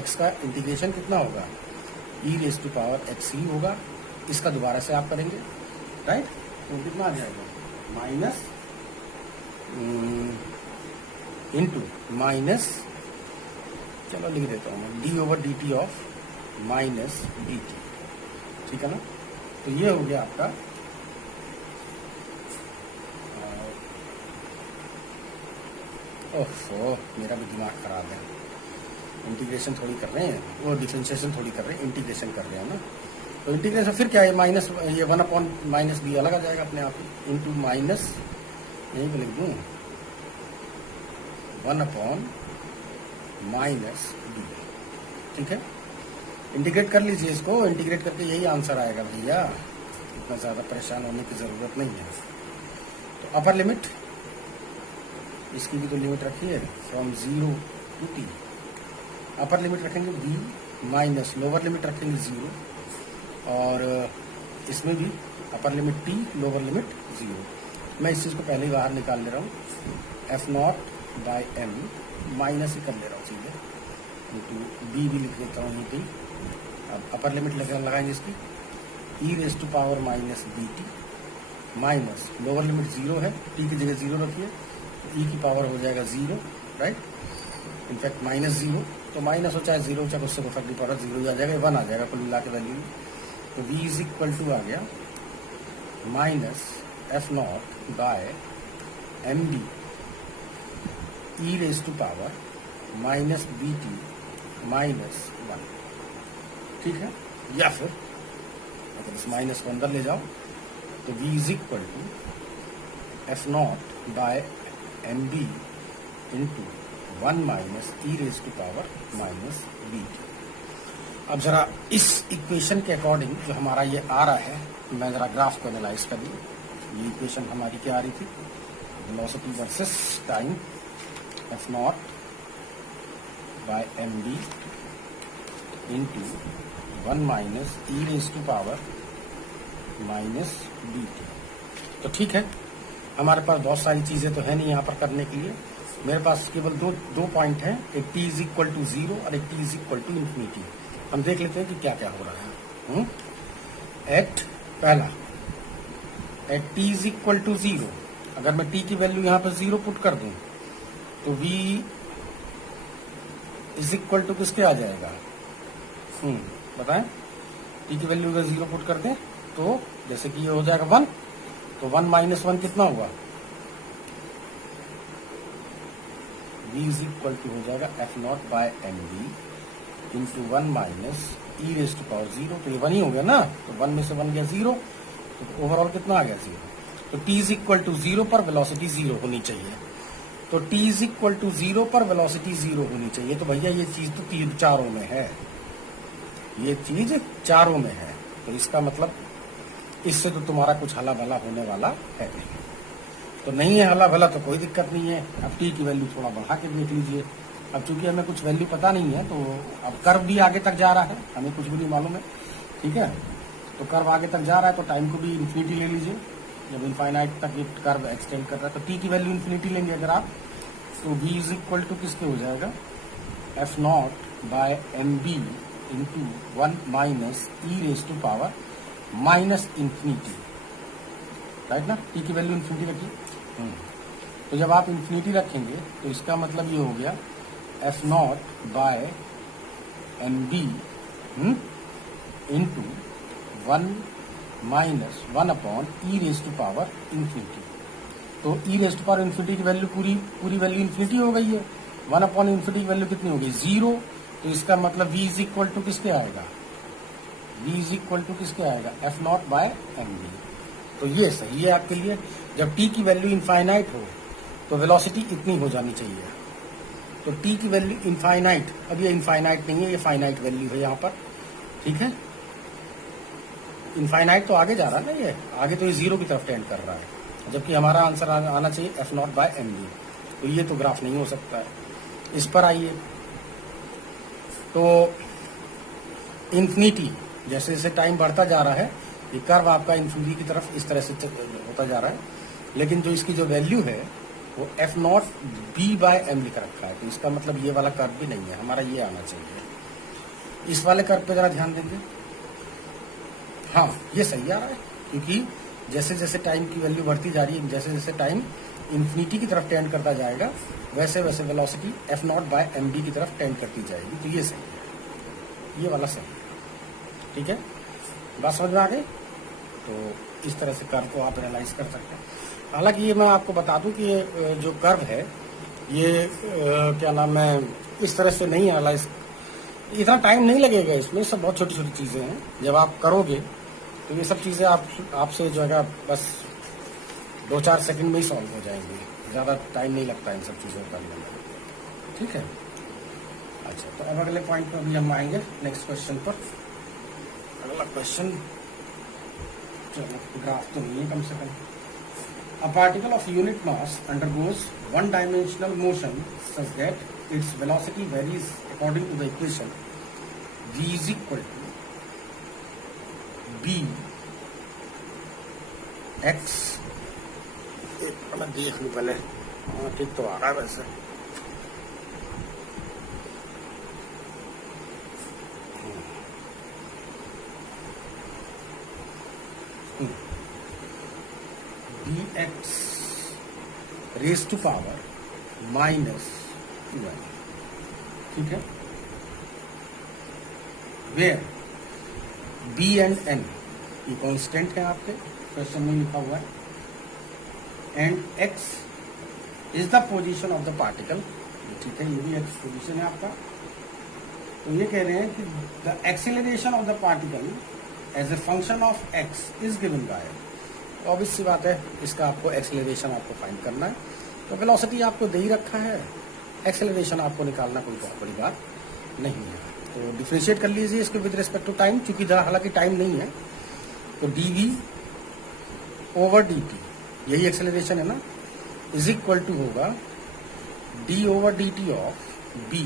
x का इंटीग्रेशन कितना होगा? e raise to power x ही होगा। इसका दोबारा से आप करेंगे, राइट, तो कितना आ जाएगा? माइनस इंटू माइनस, चलो लिख देता हूँ, D over D T of minus D T, ठीक है ना। तो ये हो गया आपका ओफो, मेरा भी दिमाग खराब है। इंटीग्रेशन थोड़ी कर रहे हैं, वो डिफरेंशिएशन थोड़ी कर रहे हैं, इंटीग्रेशन कर रहे हैं ना। तो इंटीग्रेशन फिर क्या है? माइनस, ये 1 अपॉन माइनस बी अलग आ जाएगा अपने आप ही, इंटू माइनस, यहीं पे लिख दूँ 1 अपॉन माइनस बी, ठीक है। इंटीग्रेट कर लीजिए इसको, इंटीग्रेट करके यही आंसर आएगा भैया, इतना ज़्यादा परेशान होने की ज़रूरत नहीं है। तो अपर लिमिट, इसकी भी तो लिमिट रखी है, from 0 to t। Upper limit रखेंगे v माइनस लोअर लिमिट रखेंगे 0, और इसमें भी upper limit t, lower limit 0। मैं इस चीज़ को पहले ही बाहर निकाल ले रहा हूँ, f0 बाई m माइनस ही कर ले रहा हूँ सीधे, इंटू b भी लिख देता हूँ यहीं पे। अब अपर लिमिट लगाएंगे इसकी, e raise to power minus B T, minus lower limit 0 है, t की जगह 0 रखिए, e की पावर हो जाएगा 0, राइट, इनफैक्ट माइनस 0, तो माइनस हो चाहे 0 चाहे उससे कोई फर्क नहीं पड़ा, 0 आ जाएगा, 1 आ जाएगा कुल मिला के वैल्यू। तो v इज इक्वल टू आ गया minus f0 by M B E raise to power minus B T minus 1, ठीक है। या फिर अगर इस माइनस को अंदर ले जाओ तो v is equal to f0 by M B into 1 minus E raise to power minus B T. अब जरा इस इक्वेशन के अकॉर्डिंग जो हमारा ये आ रहा है, मैं जरा ग्राफ को एनालाइज कर लूँ। ये इक्वेशन हमारी क्या आ रही थी? Velocity versus time, f0 by M B into 1 minus E raise to power minus B T. तो ठीक है, हमारे पास बहुत सारी चीजें तो है नहीं यहाँ पर करने के लिए, मेरे पास केवल दो पॉइंट हैं, एक t इज इक्वल टू 0 और एक t is equal to infinity. हम देख लेते हैं कि क्या क्या हो रहा है। एट पहला, at t is equal to 0, अगर मैं t की वैल्यू यहाँ पर 0 पुट कर दूं तो v इज इक्वल टू किसके आ जाएगा? बताएं, t की वैल्यू अगर 0 पुट कर दें तो जैसे कि ये हो जाएगा 1, तो 1 माइनस 1 कितना हुआ? v इज इक्वल टू हो जाएगा f0 by M B into 1 minus E raise to power 0, तो ये 1 ही हो गया ना, तो 1 में से 1 गया 0, तो ओवरऑल कितना आ गया 0। तो t इज इक्वल टू 0 पर वेलोसिटी 0 होनी चाहिए, तो t इज इक्वल टू 0 पर वेलोसिटी 0 होनी चाहिए। तो भैया ये चीज तो चारों में है, ये चीज चारों में है, तो इसका मतलब इससे तो तुम्हारा कुछ हला भला होने वाला है नहीं। तो नहीं है हला भला तो कोई दिक्कत नहीं है, अब t की वैल्यू थोड़ा बढ़ा के देख लीजिए। अब चूंकि हमें कुछ वैल्यू पता नहीं है, तो अब कर्व भी आगे तक जा रहा है, हमें कुछ भी नहीं मालूम है, ठीक है। तो कर्व आगे तक जा रहा है तो टाइम को भी इन्फिनिटी ले लीजिए, जब इनफाइनाइट तक ये कर्व एक्सटेंड कर रहा है तो t की वैल्यू इन्फिनिटी लेंगे अगर आप, तो v इज इक्वल टू किसके हो जाएगा? F naught by M B into 1 minus E raise to power minus infinity, right ना। टी की वैल्यू इंफिनिटी रखिए। तो जब आप इंफिनिटी रखेंगे तो इसका मतलब ये हो गया F naught by M B into 1 minus 1 upon E raise to power infinity. तो ई रेज टू पावर इंफिनिटी की वैल्यू पूरी वैल्यू इंफिनिटी हो गई है। 1 अपॉन इंफिनिटी की वैल्यू कितनी हो गई? 0। तो इसका मतलब v इज इक्वल टू किसके आएगा? v इज इक्वल टू किसके आएगा? F naught by M B. तो ये सही है आपके लिए। जब t की वैल्यू इनफाइनाइट हो तो वेलोसिटी इतनी हो जानी चाहिए। तो t की वैल्यू इनफाइनाइट, अब ये इनफाइनाइट नहीं है, ये फाइनाइट वैल्यू है यहाँ पर, ठीक है। इनफाइनाइट तो आगे जा रहा है ना, ये आगे तो ये 0 की तरफ टेंड कर रहा है, जबकि हमारा आंसर आना चाहिए F naught by M B. तो ये तो ग्राफ नहीं हो सकता है। इस पर आइए, तो इन्फिनिटी जैसे जैसे टाइम बढ़ता जा रहा है ये कर्व आपका इन्फिनिटी की तरफ इस तरह से होता जा रहा है, लेकिन जो इसकी जो वैल्यू है वो F naught B by M लिख रखा है। तो इसका मतलब ये वाला कर्व भी नहीं है, हमारा ये आना चाहिए। इस वाले कर्व पे जरा ध्यान देंगे, हाँ ये सही आ रहा है, क्योंकि जैसे जैसे टाइम की वैल्यू बढ़ती जा रही है, जैसे जैसे टाइम इन्फिनिटी की तरफ टेंड करता जाएगा, वैसे वैसे velocity F naught by M B की तरफ टेंड करती जाएगी। तो ये सही है, ये वाला सही है, ठीक है। बात समझ में आ गई? तो इस तरह से कर्व को आप एनालाइज कर सकते हैं। हालांकि ये मैं आपको बता दूं कि ये जो कर्व है ये क्या नाम है, इस तरह से नहीं एनालाइज, इतना टाइम नहीं लगेगा इसमें, सब बहुत छोटी छोटी चीजें हैं। जब आप करोगे तो ये सब चीजें आपसे जो है बस 2-4 सेकंड में ही सॉल्व हो जाएंगी, ज्यादा टाइम नहीं लगता इन सब चीजों को करने में, ठीक है। अच्छा, तो अब अगले पॉइंट पर अभी हम आएंगे, नेक्स्ट क्वेश्चन पर। अगला क्वेश्चन, चलो ग्राफ तो नहीं है कम से कम। A particle of unit mass undergoes one-dimensional motion such that its velocity varies according to the equation v is equal to b x। मैं देख लूं पहले, ठीक तो आ रहा है वैसे। bx raise to power minus 2n, ठीक है। वेयर b एंड n ये कांस्टेंट है, आपके क्वेश्चन में लिखा हुआ है, and x is the position of the particle, ठीक है, ये भी x पोजीशन है आपका। तो ये कह रहे हैं कि the acceleration of the particle as a function of x is given by, obvious सी बात है, इसका आपको एक्सेलरेशन आपको फाइंड करना है। तो वेलोसिटी आपको दे ही रखा है, एक्सेलरेशन आपको निकालना कोई बहुत बड़ी बात नहीं है। तो डिफरेंशिएट कर लीजिए इसको विद रिस्पेक्ट टू टाइम, क्योंकि हालांकि टाइम नहीं है। तो dv ओवर dt, यही एक्सेलरेशन है ना, इज इक्वल टू होगा d over dt of b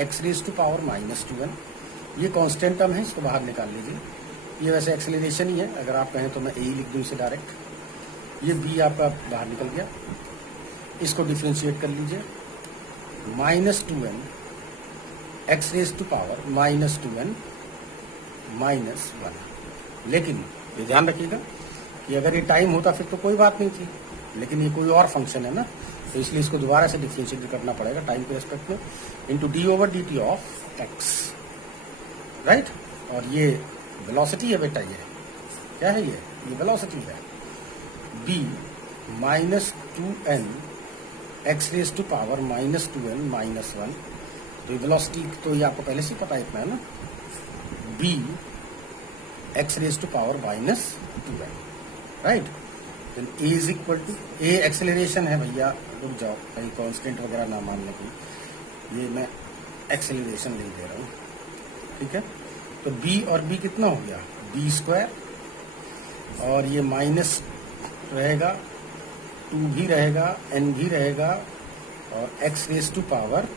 x raise to power minus 2n। ये कांस्टेंट टर्म है, इसको बाहर निकाल लीजिए। ये वैसे एक्सेलरेशन ही है, अगर आप कहें तो मैं ए लिख दूं इसे डायरेक्ट। ये बी आपका बाहर निकल गया, इसको डिफ्रेंशिएट कर लीजिए, minus 2n X raise to power minus 2n minus 1। लेकिन ये ध्यान रखिएगा कि अगर ये टाइम होता फिर तो कोई बात नहीं थी, लेकिन ये कोई और फंक्शन है ना, तो इसलिए इसको दोबारा से डिफ्रेंशिएट करना पड़ेगा टाइम के रेस्पेक्ट में, into D over D T of x, right. और ये वेलोसिटी है बेटा, ये क्या है, ये वेलोसिटी है, b minus 2n X raise to power minus 2n minus 1। तो वेलोसिटी तो ये आपको पहले से पता है, इतना है ना, b X raise to power minus 2n, right. Then a is equal to, a acceleration है भैया, रुक जाओ कहीं कांस्टेंट वगैरह ना मानने की, ये मैं एक्सेलरेशन नहीं दे रहा हूँ, ठीक है। तो b और b कितना हो गया, b स्क्वायर, और ये माइनस रहेगा, 2 भी रहेगा, n भी रहेगा, और x raise to power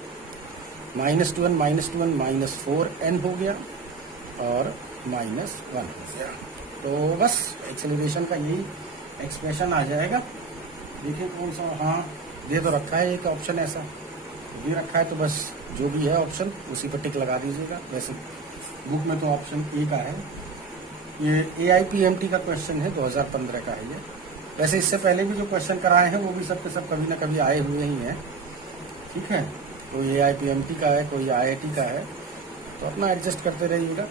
minus 2n minus 4n हो गया, और माइनस 1 हो गया। तो बस एक्सेलरेशन का यही एक्सप्रेशन आ जाएगा। देखिए कौन सा, हाँ दे तो रखा है एक ऑप्शन ऐसा, भी रखा है तो बस जो भी है ऑप्शन उसी पर टिक लगा दीजिएगा। वैसे बुक में तो ऑप्शन ए का है। ये AIPMT का क्वेश्चन है, 2015 का है ये। वैसे इससे पहले भी जो क्वेश्चन कराए हैं वो भी सब के सब कभी ना कभी आए हुए ही हैं, ठीक है। कोई AIPMT का है, कोई IIT का है, तो अपना एडजस्ट करते रहिएगा,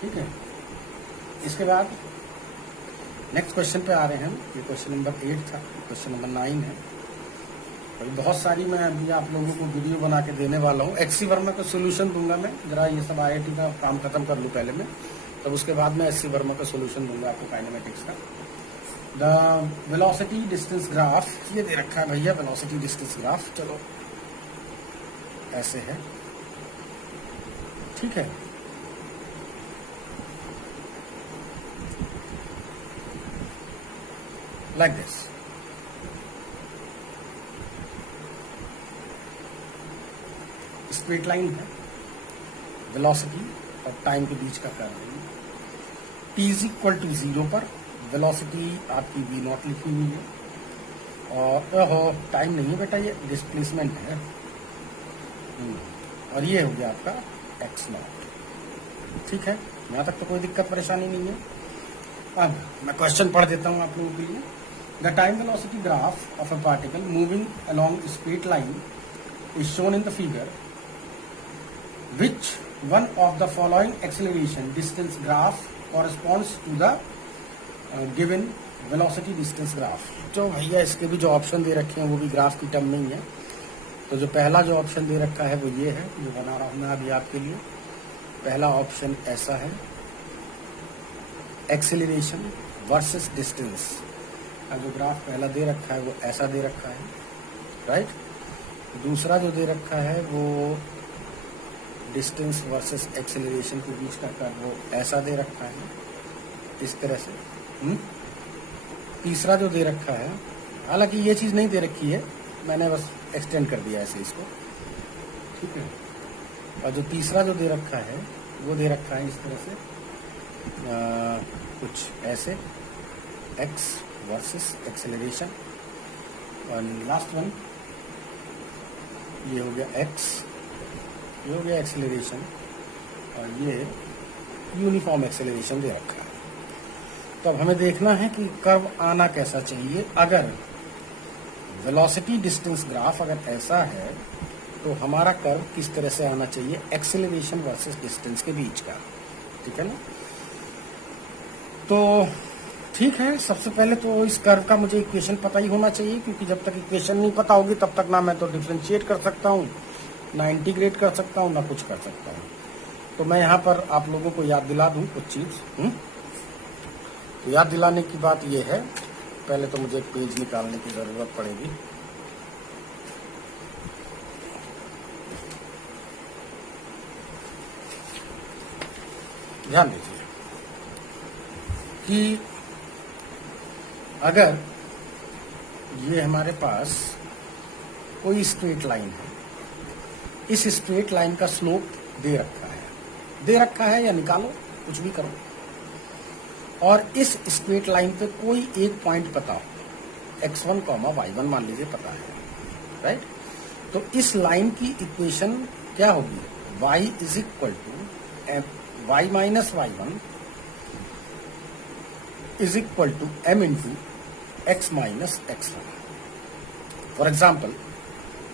ठीक है। इसके बाद नेक्स्ट क्वेश्चन पे आ रहे हैं हम। ये क्वेश्चन नंबर 8 था, क्वेश्चन नंबर 9 है। और बहुत सारी मैं अभी आप लोगों को वीडियो बना के देने वाला हूँ। HC वर्मा का सोल्यूशन दूंगा मैं, जरा ये सब IIT का काम खत्म कर लूँ पहले मैं, तब उसके बाद मैं HC वर्मा का सोल्यूशन दूंगा आपको काइनेमेटिक्स का। द वेलोसिटी डिस्टेंस ग्राफ ये दे रखा है भैया, वेलोसिटी डिस्टेंस ग्राफ। चलो ऐसे है, ठीक है। Like this. स्ट्रेट लाइन है, वेलोसिटी और टाइम के बीच का कर्व है। t इज इक्वल टू 0 पर वेलोसिटी आपकी v0 लिखी हुई है, और टाइम नहीं है बेटा, ये डिस्प्लेसमेंट है। और ये हो गया आपका x0, ठीक है। यहाँ तक तो कोई दिक्कत परेशानी नहीं है। अब मैं क्वेश्चन पढ़ देता हूँ आप लोगों के लिए। The time velocity graph of a particle moving along straight line is shown in the figure. Which one of the following acceleration distance graph corresponds to the given velocity distance graph? जो भैया इसके भी जो option दे रखे हैं वो भी graph की टर्म में ही है। तो जो पहला जो ऑप्शन दे रखा है वो ये है, जो बना रहा हूं मैं अभी आपके लिए। पहला ऑप्शन ऐसा है, एक्सेलरेशन वर्सेस डिस्टेंस का जो ग्राफ पहला दे रखा है वो ऐसा दे रखा है, राइट। दूसरा जो दे रखा है वो डिस्टेंस वर्सेस एक्सेलरेशन के बीच का कर्व वो ऐसा दे रखा है, इस तरह से। तीसरा जो दे रखा है, हालांकि ये चीज नहीं दे रखी है, मैंने बस एक्सटेंड कर दिया ऐसे इसको, ठीक है। और जो तीसरा जो दे रखा है वो दे रखा है इस तरह से, कुछ ऐसे, एक्स वर्सेस एक्सेलरेशन। और लास्ट वन ये हो गया एक्स, ये हो गया एक्सेलरेशन, और ये यूनिफॉर्म एक्सेलरेशन दे रखा है। तो अब हमें देखना है कि कर्व आना कैसा चाहिए। अगर वेलोसिटी डिस्टेंस ग्राफ अगर ऐसा है तो हमारा कर्व किस तरह से आना चाहिए, एक्सेलरेशन वर्सेस डिस्टेंस के बीच का, ठीक है ना। तो ठीक है, सबसे पहले तो इस कर्व का मुझे इक्वेशन पता ही होना चाहिए, क्योंकि जब तक इक्वेशन नहीं पता होगी तब तक ना मैं तो डिफरेंशिएट कर सकता हूँ, ना इंटीग्रेट कर सकता हूँ, ना कुछ कर सकता हूँ। तो मैं यहाँ पर आप लोगों को याद दिला दूँ कुछ चीज। तो याद दिलाने की बात यह है, पहले तो मुझे एक पेज निकालने की जरूरत पड़ेगी। ध्यान दीजिए कि अगर ये हमारे पास कोई स्ट्रेट लाइन है, इस स्ट्रेट लाइन का स्लोप दे रखा है या निकालो, कुछ भी करो, और इस स्ट्रेट लाइन पे कोई एक पॉइंट पता हो, x1, y1 मान लीजिए पता है, राइट। तो इस लाइन की इक्वेशन क्या होगी, y is equal to y minus y1 is equal to m into x minus x1। For example,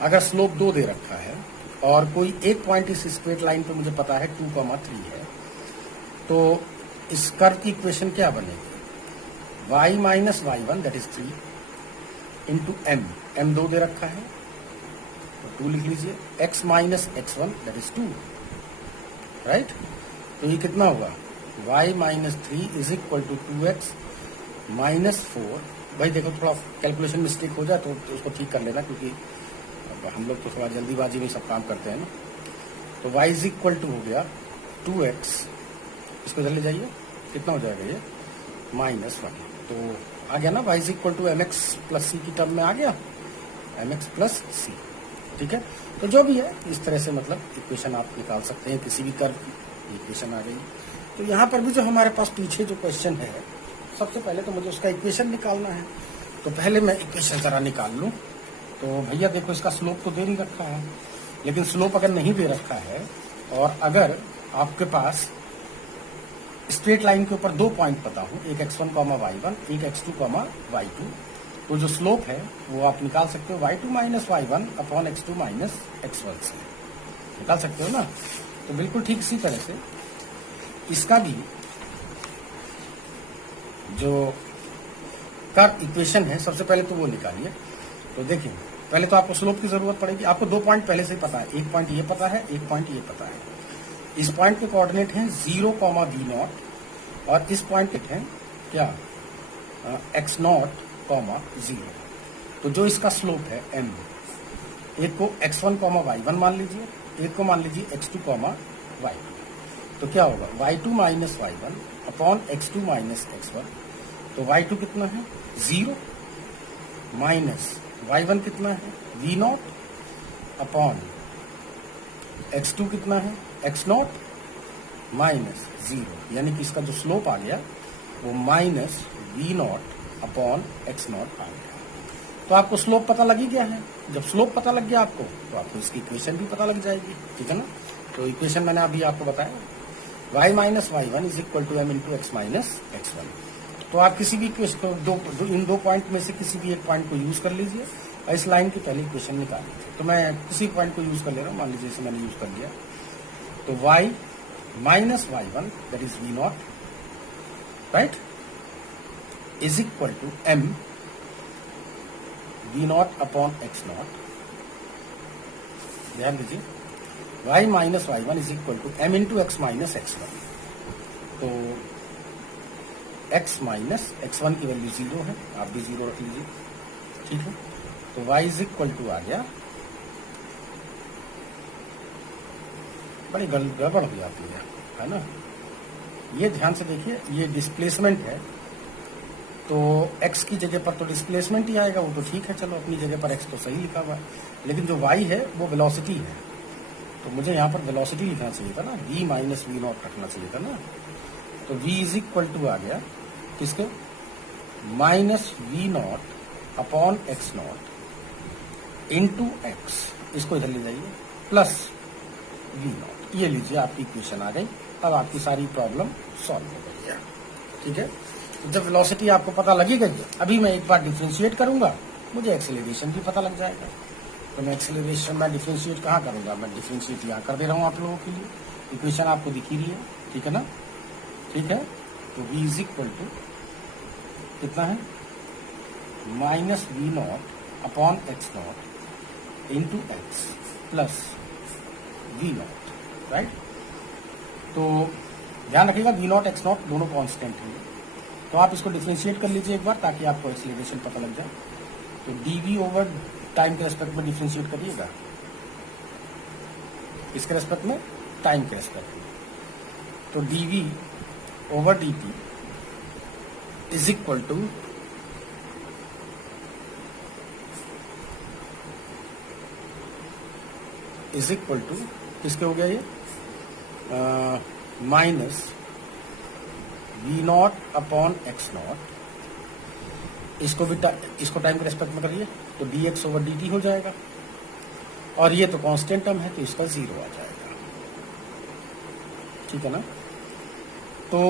अगर स्लोप 2 दे रखा है और कोई एक पॉइंट इस स्ट्रेट लाइन पे मुझे पता है 2,3 है, तो इस कर्व की इक्वेशन क्या बनेगी, y minus y1 that is 3 into m 2 दे रखा है तो 2 लिख लीजिए, x minus x1 that is 2, right. तो ये कितना होगा, y minus 3 is equal to 2x minus 4। भाई देखो थोड़ा कैलकुलेशन मिस्टेक हो जाए तो उसको ठीक कर लेना, क्योंकि हम लोग तो थोड़ा जल्दीबाजी में सब काम करते हैं ना। तो y इज इक्वल टू हो गया 2x, इसको इधर ले जाइए, कितना हो जाएगा ये, माइनस 1। तो आ गया ना, y is equal to mx plus c की टर्म में आ गया, mx प्लस सी, ठीक है। तो जो भी है इस तरह से मतलब इक्वेशन आप निकाल सकते हैं किसी भी कर्व की, इक्वेशन आ गई। तो यहाँ पर भी जो हमारे पास पीछे जो क्वेश्चन है, सबसे पहले तो मुझे उसका इक्वेशन निकालना है। तो पहले मैं इक्वेशन जरा निकाल लूँ। तो भैया देखो इसका स्लोप तो दे नहीं रखा है, लेकिन स्लोप अगर नहीं दे रखा है और अगर आपके पास स्ट्रेट लाइन के ऊपर 2 पॉइंट पता हो, एक x1, y1, एक x2, y2, तो जो स्लोप है वो आप निकाल सकते हो y2 minus y1 upon x2 minus x1 से निकाल सकते हो ना। तो बिल्कुल ठीक इसी तरह से इसका भी जो कर्व इक्वेशन है सबसे पहले तो वो निकालिए। तो देखिए पहले तो आपको स्लोप की जरूरत पड़ेगी। आपको 2 पॉइंट पहले से ही पता है, एक पॉइंट ये पता है, एक पॉइंट ये पता है। इस पॉइंट के कोऑर्डिनेट हैं 0, v0 और इस पॉइंट के हैं क्या x0, 0। तो जो इसका स्लोप है m, एक को x1, y1 मान लीजिए, एक को मान लीजिए x2, y2। तो क्या होगा y2 minus y1 upon x2 minus x1। तो y2 कितना है 0 माइनस y1 कितना है v0 अपॉन x2 कितना है x0 माइनस 0, यानी कि इसका जो स्लोप आ गया वो माइनस v0 अपॉन x0 आ गया। तो आपको स्लोप पता लग ही गया है। जब स्लोप पता लग गया आपको तो आपको इसकी इक्वेशन भी पता लग जाएगी, ठीक है ना। तो इक्वेशन मैंने अभी आपको बताया y minus y1 is equal to m into X minus x1। तो आप किसी भी इक्वेशन को इन 2 पॉइंट में से किसी भी एक पॉइंट को यूज कर लीजिए और इस लाइन की पहली इक्वेशन निकाल लीजिए। तो मैं किसी पॉइंट को यूज कर ले रहा हूँ, मान लीजिए इसे मैंने यूज कर लिया। तो y minus y1 that is v0 right is equal to m v0 upon x0। ध्यान दीजिए y minus y1 is equal to m into X minus x1। तो x माइनस x1 की वैल्यू 0 है, आप भी 0 रख लीजिए, ठीक है। तो y इज इक्वल टू आ गया, बड़ी गड़बड़ हो जाती है ना। ये ध्यान से देखिए, ये डिस्प्लेसमेंट है तो x की जगह पर तो डिस्प्लेसमेंट ही आएगा, वो तो ठीक है, चलो अपनी जगह पर x तो सही लिखा हुआ है। लेकिन जो y है वो वेलोसिटी है, तो मुझे यहाँ पर वेलोसिटी लिखना चाहिए था ना, v माइनस v0 रखना चाहिए था ना। तो v इज इक्वल टू आ गया किसके minus v0 upon x0 into x, इसको इधर ले जाइए, प्लस v0। ये लीजिए आपकी इक्वेशन आ गई। अब आपकी सारी प्रॉब्लम सॉल्व हो गई है, ठीक है। जब वेलोसिटी आपको पता लगी गई है, अभी मैं एक बार डिफरेंशिएट करूंगा, मुझे एक्सेलरेशन भी पता लग जाएगा। तो मैं एक्सेलरेशन में डिफरेंशिएट कहाँ करूंगा, मैं डिफरेंशिएट यहाँ कर दे रहा हूँ आप लोगों के लिए। इक्वेशन आपको दिखी रही है, ठीक है ना, ठीक है। तो v इज इक्वल टू कितना है minus v0 upon x0 into x plus v0 right. तो ध्यान रखिएगा v0 x0 दोनों कांस्टेंट हैं। तो आप इसको डिफरेंशिएट कर लीजिए एक बार ताकि आपको एक्सेलरेशन पता लग जाए। तो dv ओवर टाइम के रेस्पेक्ट में डिफरेंशिएट करिएगा, इसके रेस्पेक्ट में टाइम के रेस्पेक्ट में। तो dv over dt is equal to किसके हो गया ये माइनस v0 अपॉन x0। इसको टाइम के रेस्पेक्ट में करिए तो dx ओवर dt हो जाएगा, और ये तो कांस्टेंट टर्म है तो इसका 0 आ जाएगा, ठीक है ना। तो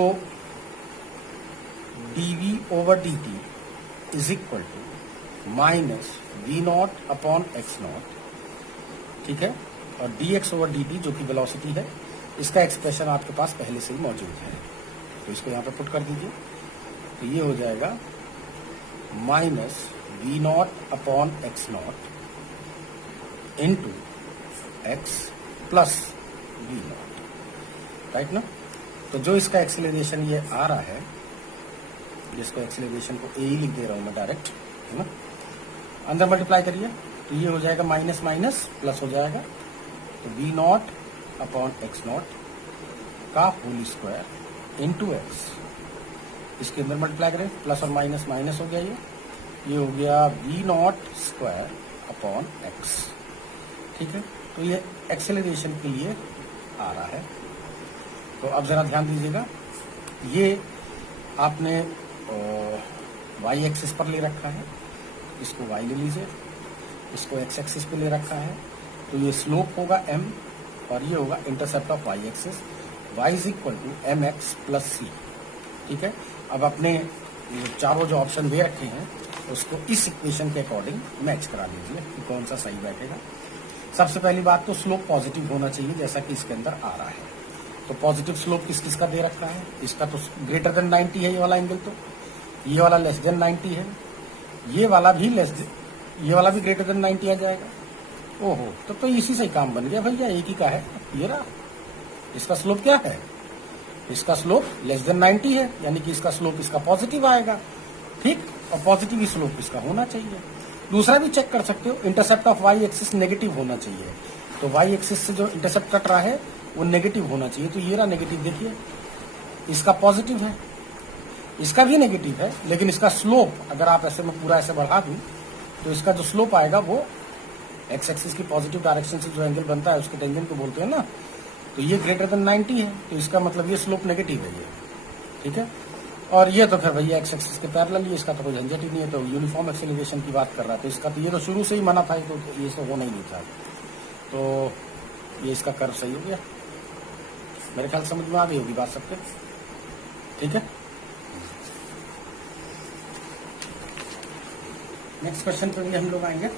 dv over dt is equal to minus v0 upon x0, ठीक है। और dx ओवर dt जो कि वेलोसिटी है, इसका एक्सप्रेशन आपके पास पहले से ही मौजूद है, तो इसको यहाँ पे पुट कर दीजिए। तो ये हो जाएगा minus v0 upon x0 into x plus v0 right ना। तो जो इसका एक्सेलरेशन ये आ रहा है, जिसको एक्सेलरेशन को ए ही लिख दे रहा हूं मैं डायरेक्ट, है ना, अंदर मल्टीप्लाई करिए तो ये हो जाएगा माइनस माइनस प्लस हो जाएगा। तो v0 अपॉन x0 का होल स्क्वायर इंटू एक्स, इसके अंदर मल्टीप्लाई करें, प्लस और माइनस माइनस हो गया, ये हो गया v0 स्क्वायर अपॉन एक्स, ठीक है। तो ये एक्सेलरेशन के लिए आ रहा है। तो अब जरा ध्यान दीजिएगा, ये आपने y एक्सिस पर ले रखा है, इसको y ले लीजिए, इसको एक्स एक्सिस पे ले रखा है, तो ये स्लोप होगा m और ये होगा intercept of y axis, y is equal to m x plus c. ठीक है, अब अपने चारों जो ऑप्शन दे रखे हैं उसको इस इक्वेशन के अकॉर्डिंग मैच करा लीजिए कि कौन सा सही बैठेगा। सबसे पहली बात तो स्लोप पॉजिटिव होना चाहिए जैसा कि इसके अंदर आ रहा है। तो पॉजिटिव स्लोप किस किस का दे रखा है, इसका तो ग्रेटर देन 90 है ये वाला एंगल, तो ये वाला लेस देन 90 है, ये वाला भी ये वाला भी ग्रेटर देन 90 आ जाएगा। ओहो, तो इसी से ही काम बन गया भैया, एक ही का है ये रहा। इसका स्लोप क्या है, इसका स्लोप लेस देन 90 है, यानी कि इसका स्लोप इसका पॉजिटिव आएगा। ठीक, और पॉजिटिव ही स्लोप इसका होना चाहिए। दूसरा भी चेक कर सकते हो, intercept of Y axis negative होना चाहिए, तो वाई एक्सिस से जो इंटरसेप्ट कट रहा है वो नेगेटिव होना चाहिए। तो ये रहा नेगेटिव, देखिए इसका पॉजिटिव है, इसका भी नेगेटिव है, लेकिन इसका स्लोप अगर आप ऐसे में पूरा ऐसे बढ़ा दूं तो इसका जो स्लोप आएगा वो एक्स एक्सिस की पॉजिटिव डायरेक्शन से जो एंगल बनता है उसके टेंजेंट को बोलते हैं ना, तो ये ग्रेटर देन 90 है, तो इसका मतलब ये स्लोप नेगेटिव है ये। ठीक है, और ये तो खैर भैया एक्स एक्सिस के पैरेलल ही, इसका तो कोई झंझट ही नहीं है, तो यूनिफॉर्म एक्सेलरेशन की बात कर रहा था इसका, तो ये तो शुरू से ही मना था, तो ये तो होना ही नहीं था। तो ये इसका कर्व सही हो गया, मेरे ख्याल समझ में आ गई होगी बात सबके। ठीक है, नेक्स्ट क्वेश्चन पे भी हम लोग आएंगे।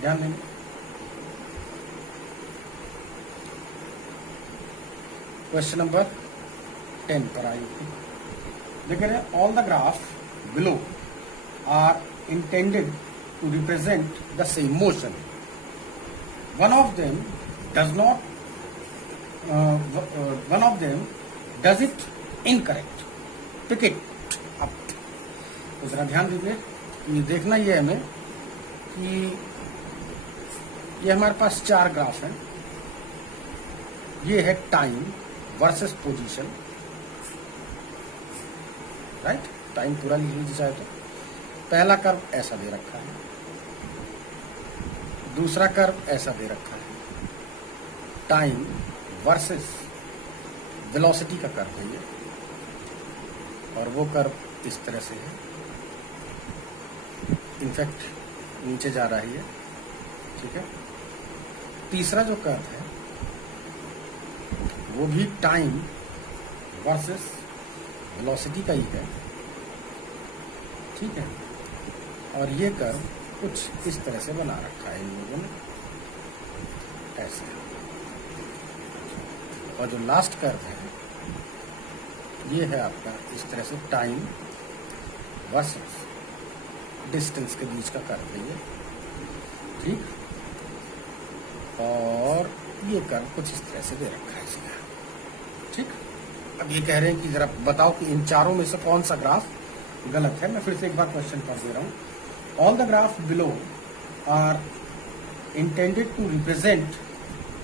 ध्यान देंगे, क्वेश्चन नंबर 10 पर आई थी। देख रहे हैं, all the graph below are intended to represent the same motion, one of them does not one of them does it incorrect, pick it up। तो जरा ध्यान दीजिए, ये देखना ये हमें कि ये हमारे पास 4 ग्राफ हैं। ये है time versus position, right, time पूरा लिख लीजिए चाहे तो। पहला कर्व ऐसा दे रखा है, दूसरा कर्व ऐसा दे रखा है, टाइम वर्सेस वेलोसिटी का कर्व है ये, और वो कर्व इस तरह से है, इनफैक्ट नीचे जा रहा है ये। ठीक है, तीसरा जो कर्व है वो भी टाइम वर्सेस वेलोसिटी का ही है। ठीक है, और ये कर्व कुछ इस तरह से बना रखा है इन लोगों ने, ऐसे। और जो लास्ट कर्व है ये है आपका इस तरह से टाइम वर्सेस डिस्टेंस के बीच का कर्व है ये। ठीक, और ये कर्व कुछ इस तरह से दे रखा है इसमें। ठीक, अब ये कह रहे हैं कि जरा बताओ कि इन चारों में से कौन सा ग्राफ गलत है। मैं फिर से एक बार क्वेश्चन पढ़ दे रहा हूं। All the graph below are intended to represent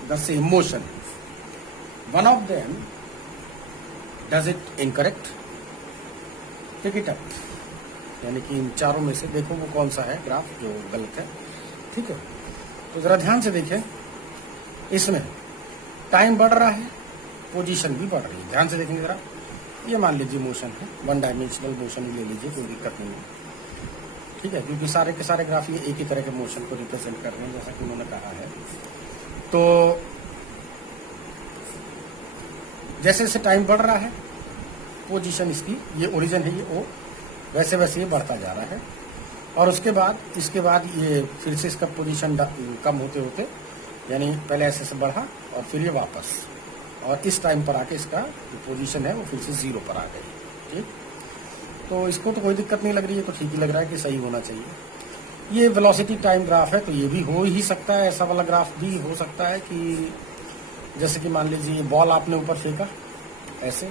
the same motion, one of them does it incorrect, pick it up। यानी कि इन चारों में से देखो वो कौन सा है ग्राफ जो गलत है। ठीक है, तो जरा ध्यान से देखें, इसमें टाइम बढ़ रहा है, पोजीशन भी बढ़ रही है। ध्यान से देखेंगे जरा, ये मान लीजिए मोशन है, 1 डायमेंशनल मोशन ले लीजिए, कोई दिक्कत नहीं है। ठीक है, क्योंकि सारे के सारे ग्राफ ये एक ही तरह के मोशन को रिप्रेजेंट कर रहे हैं जैसा कि उन्होंने कहा है। तो जैसे जैसे टाइम बढ़ रहा है, पोजीशन इसकी, ये ओरिजिन है ये ओ, वैसे वैसे ये बढ़ता जा रहा है, और उसके बाद इसके बाद ये फिर से इसका पोजीशन कम होते होते, यानी पहले ऐसे से बढ़ा और फिर ये वापस, और इस टाइम पर आके इसका जो पोजीशन है वो फिर से 0 पर आ गई। ठीक, तो इसको तो कोई दिक्कत नहीं लग रही है, तो ठीक ही लग रहा है कि सही होना चाहिए। ये वेलोसिटी टाइम ग्राफ है, तो ये भी हो ही सकता है, ऐसा वाला ग्राफ भी हो सकता है कि जैसे कि मान लीजिए बॉल आपने ऊपर फेंका ऐसे,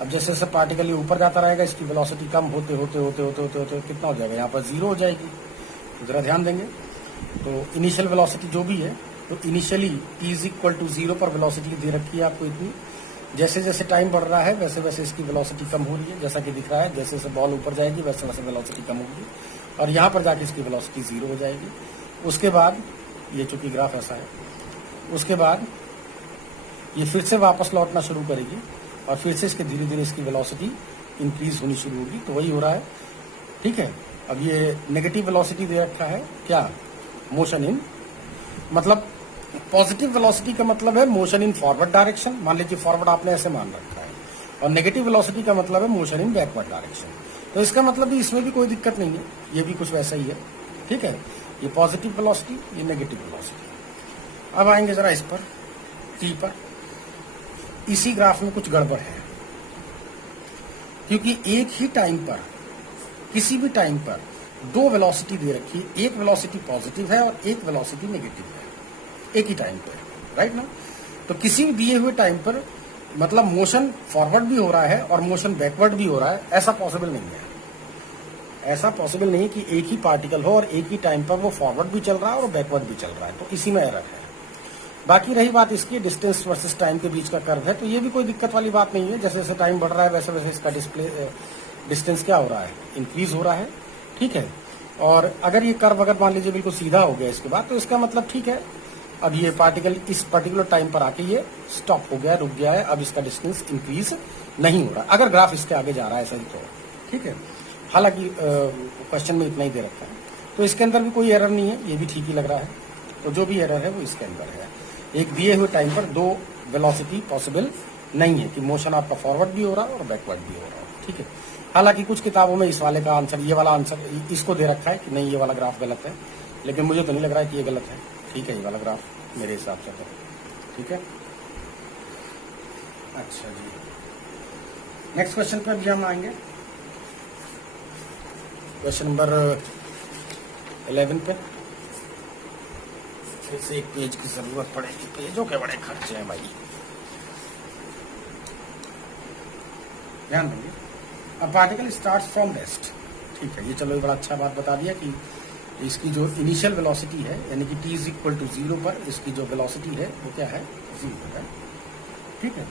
अब जैसे जैसे पार्टिकल ये ऊपर जाता रहेगा, इसकी वेलोसिटी कम होते होते होते होते होते होते कितना हो जाएगा, यहाँ पर 0 हो जाएगी। तो जरा ध्यान देंगे, तो इनिशियल वेलोसिटी जो भी है, तो initially t is equal to 0 पर वेलोसिटी दे रखी है आपको इतनी, जैसे जैसे टाइम बढ़ रहा है वैसे वैसे इसकी वेलोसिटी कम हो रही है, जैसा कि दिख रहा है, जैसे जैसे बॉल ऊपर जाएगी वैसे वैसे वेलोसिटी कम होगी, और यहाँ पर जाके इसकी वेलोसिटी 0 हो जाएगी। उसके बाद ये चूंकि ग्राफ ऐसा है, उसके बाद ये फिर से वापस लौटना शुरू करेगी, और फिर से इसके धीरे धीरे इसकी वेलोसिटी इंक्रीज होनी शुरू होगी। तो वही हो रहा है, ठीक है। अब ये नेगेटिव वेलोसिटी दे रखा है, क्या, मोशन इन, मतलब पॉजिटिव वेलोसिटी का मतलब है मोशन इन फॉरवर्ड डायरेक्शन, मान लीजिए फॉरवर्ड आपने ऐसे मान रखा है, और नेगेटिव वेलोसिटी का मतलब है मोशन इन बैकवर्ड डायरेक्शन। तो इसका मतलब भी इसमें भी कोई दिक्कत नहीं है, ये भी कुछ वैसा ही है, ठीक है। ये पॉजिटिव वेलोसिटी, ये नेगेटिव वेलोसिटी। अब आएंगे जरा इस पर, टी पर। इसी ग्राफ में कुछ गड़बड़ है, क्योंकि एक ही टाइम पर, किसी भी टाइम पर दो वेलोसिटी दे रखी है, एक वेलोसिटी पॉजिटिव है और एक वेलोसिटी नेगेटिव है, एक ही टाइम पर, राइट ना। तो किसी भी दिए हुए टाइम पर मतलब मोशन फॉरवर्ड भी हो रहा है और मोशन बैकवर्ड भी हो रहा है, ऐसा पॉसिबल नहीं है। ऐसा पॉसिबल नहीं कि एक ही पार्टिकल हो और एक ही टाइम पर वो फॉरवर्ड भी चल रहा है और बैकवर्ड भी चल रहा है, तो इसी में एरर है। बाकी रही बात इसकी डिस्टेंस वर्सेस टाइम के बीच का कर्व है, तो ये भी कोई दिक्कत वाली बात नहीं है। जैसे जैसे टाइम बढ़ रहा है वैसे वैसे इसका डिस्टेंस क्या हो रहा है, इंक्रीज हो रहा है, ठीक है। और अगर ये कर्व अगर मान लीजिए बिल्कुल सीधा हो गया इसके बाद, तो इसका मतलब ठीक है, अब ये पार्टिकल इस पर्टिकुलर टाइम पर आके ये स्टॉप हो गया, रुक गया है, अब इसका डिस्टेंस इंक्रीज नहीं हो रहा, अगर ग्राफ इसके आगे जा रहा है सही तो, ठीक है। हालांकि क्वेश्चन में इतना ही दे रखा है, तो इसके अंदर भी कोई एरर नहीं है, ये भी ठीक ही लग रहा है। तो जो भी एरर है वो इसके अंदर है। एक दिए हुए टाइम पर दो वेलोसिटी पॉसिबल नहीं है कि मोशन आपका फॉरवर्ड भी हो रहा है और बैकवर्ड भी हो रहा है, ठीक है। हालांकि कुछ किताबों में इस वाले का आंसर, ये वाला आंसर इसको दे रखा है कि नहीं ये वाला ग्राफ गलत है, लेकिन मुझे तो नहीं लग रहा है कि ये गलत है, ठीक है, ये वाला ग्राफ मेरे हिसाब से तो ठीक है। अच्छा जी, नेक्स्ट क्वेश्चन पर भी हम आएंगे, क्वेश्चन नंबर 11 पे। फिर से एक पेज की जरूरत पड़ेगी, पेजों के बड़े खर्चे हैं भाई, ध्यान देंगे। अब पार्टिकल स्टार्ट्स फ्रॉम रेस्ट, ठीक है, ये चलो ये बड़ा अच्छा बात बता दिया कि इसकी जो इनिशियल वेलोसिटी है, यानी कि t इज इक्वल टू 0 पर इसकी जो वेलोसिटी है वो क्या है, 0 है, ठीक है।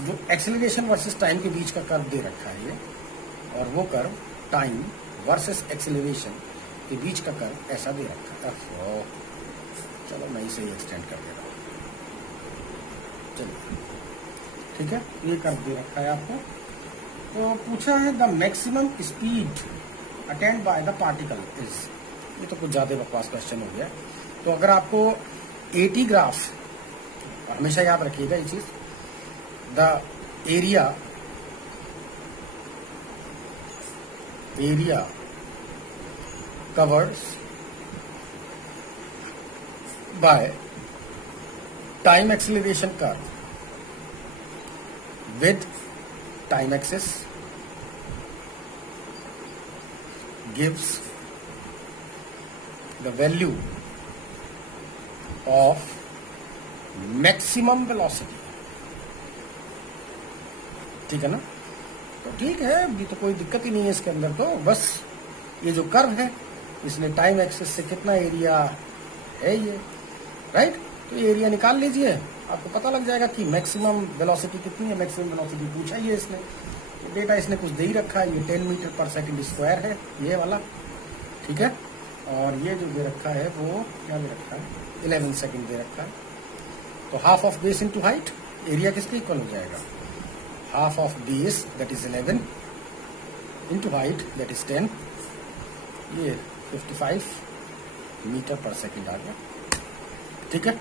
जो एक्सेलरेशन वर्सेस टाइम के बीच का कर्व दे रखा है ये, और वो कर्व टाइम वर्सेस एक्सेलरेशन के बीच का कर्व ऐसा दे रखा है। चलो मैं इसे एक्सटेंड कर दे रहा हूँ, चलिए, ठीक है, ये कर्व दे रखा है आपको। तो पूछा है the maximum speed attend by the particle is, ये तो कुछ ज्यादा बकवास क्वेश्चन हो गया। तो अगर आपको AT ग्राफ, हमेशा याद रखिएगा ये चीज, the area covers by time acceleration curve with time axis gives the value of maximum velocity, ठीक है ना। तो ठीक है, अभी तो कोई दिक्कत ही नहीं है इसके अंदर, तो बस ये जो कर्व है इसने टाइम एक्सिस से कितना एरिया है ये, राइट। तो ये एरिया निकाल लीजिए, आपको पता लग जाएगा कि मैक्सिमम वेलोसिटी कितनी है। मैक्सिमम वेलोसिटी पूछा ही है इसने, डेटा इसने कुछ दे ही रखा है, ये 10 मीटर पर सेकंड स्क्वायर है ये वाला, ठीक है। और ये जो दे रखा है वो क्या दे रखा है, 11 सेकंड दे रखा है। तो half of base into height, area किसके इक्वल हो जाएगा, half of base that is 11 into height that is 10, ये 55 मीटर पर सेकंड आ गया, ठीक है।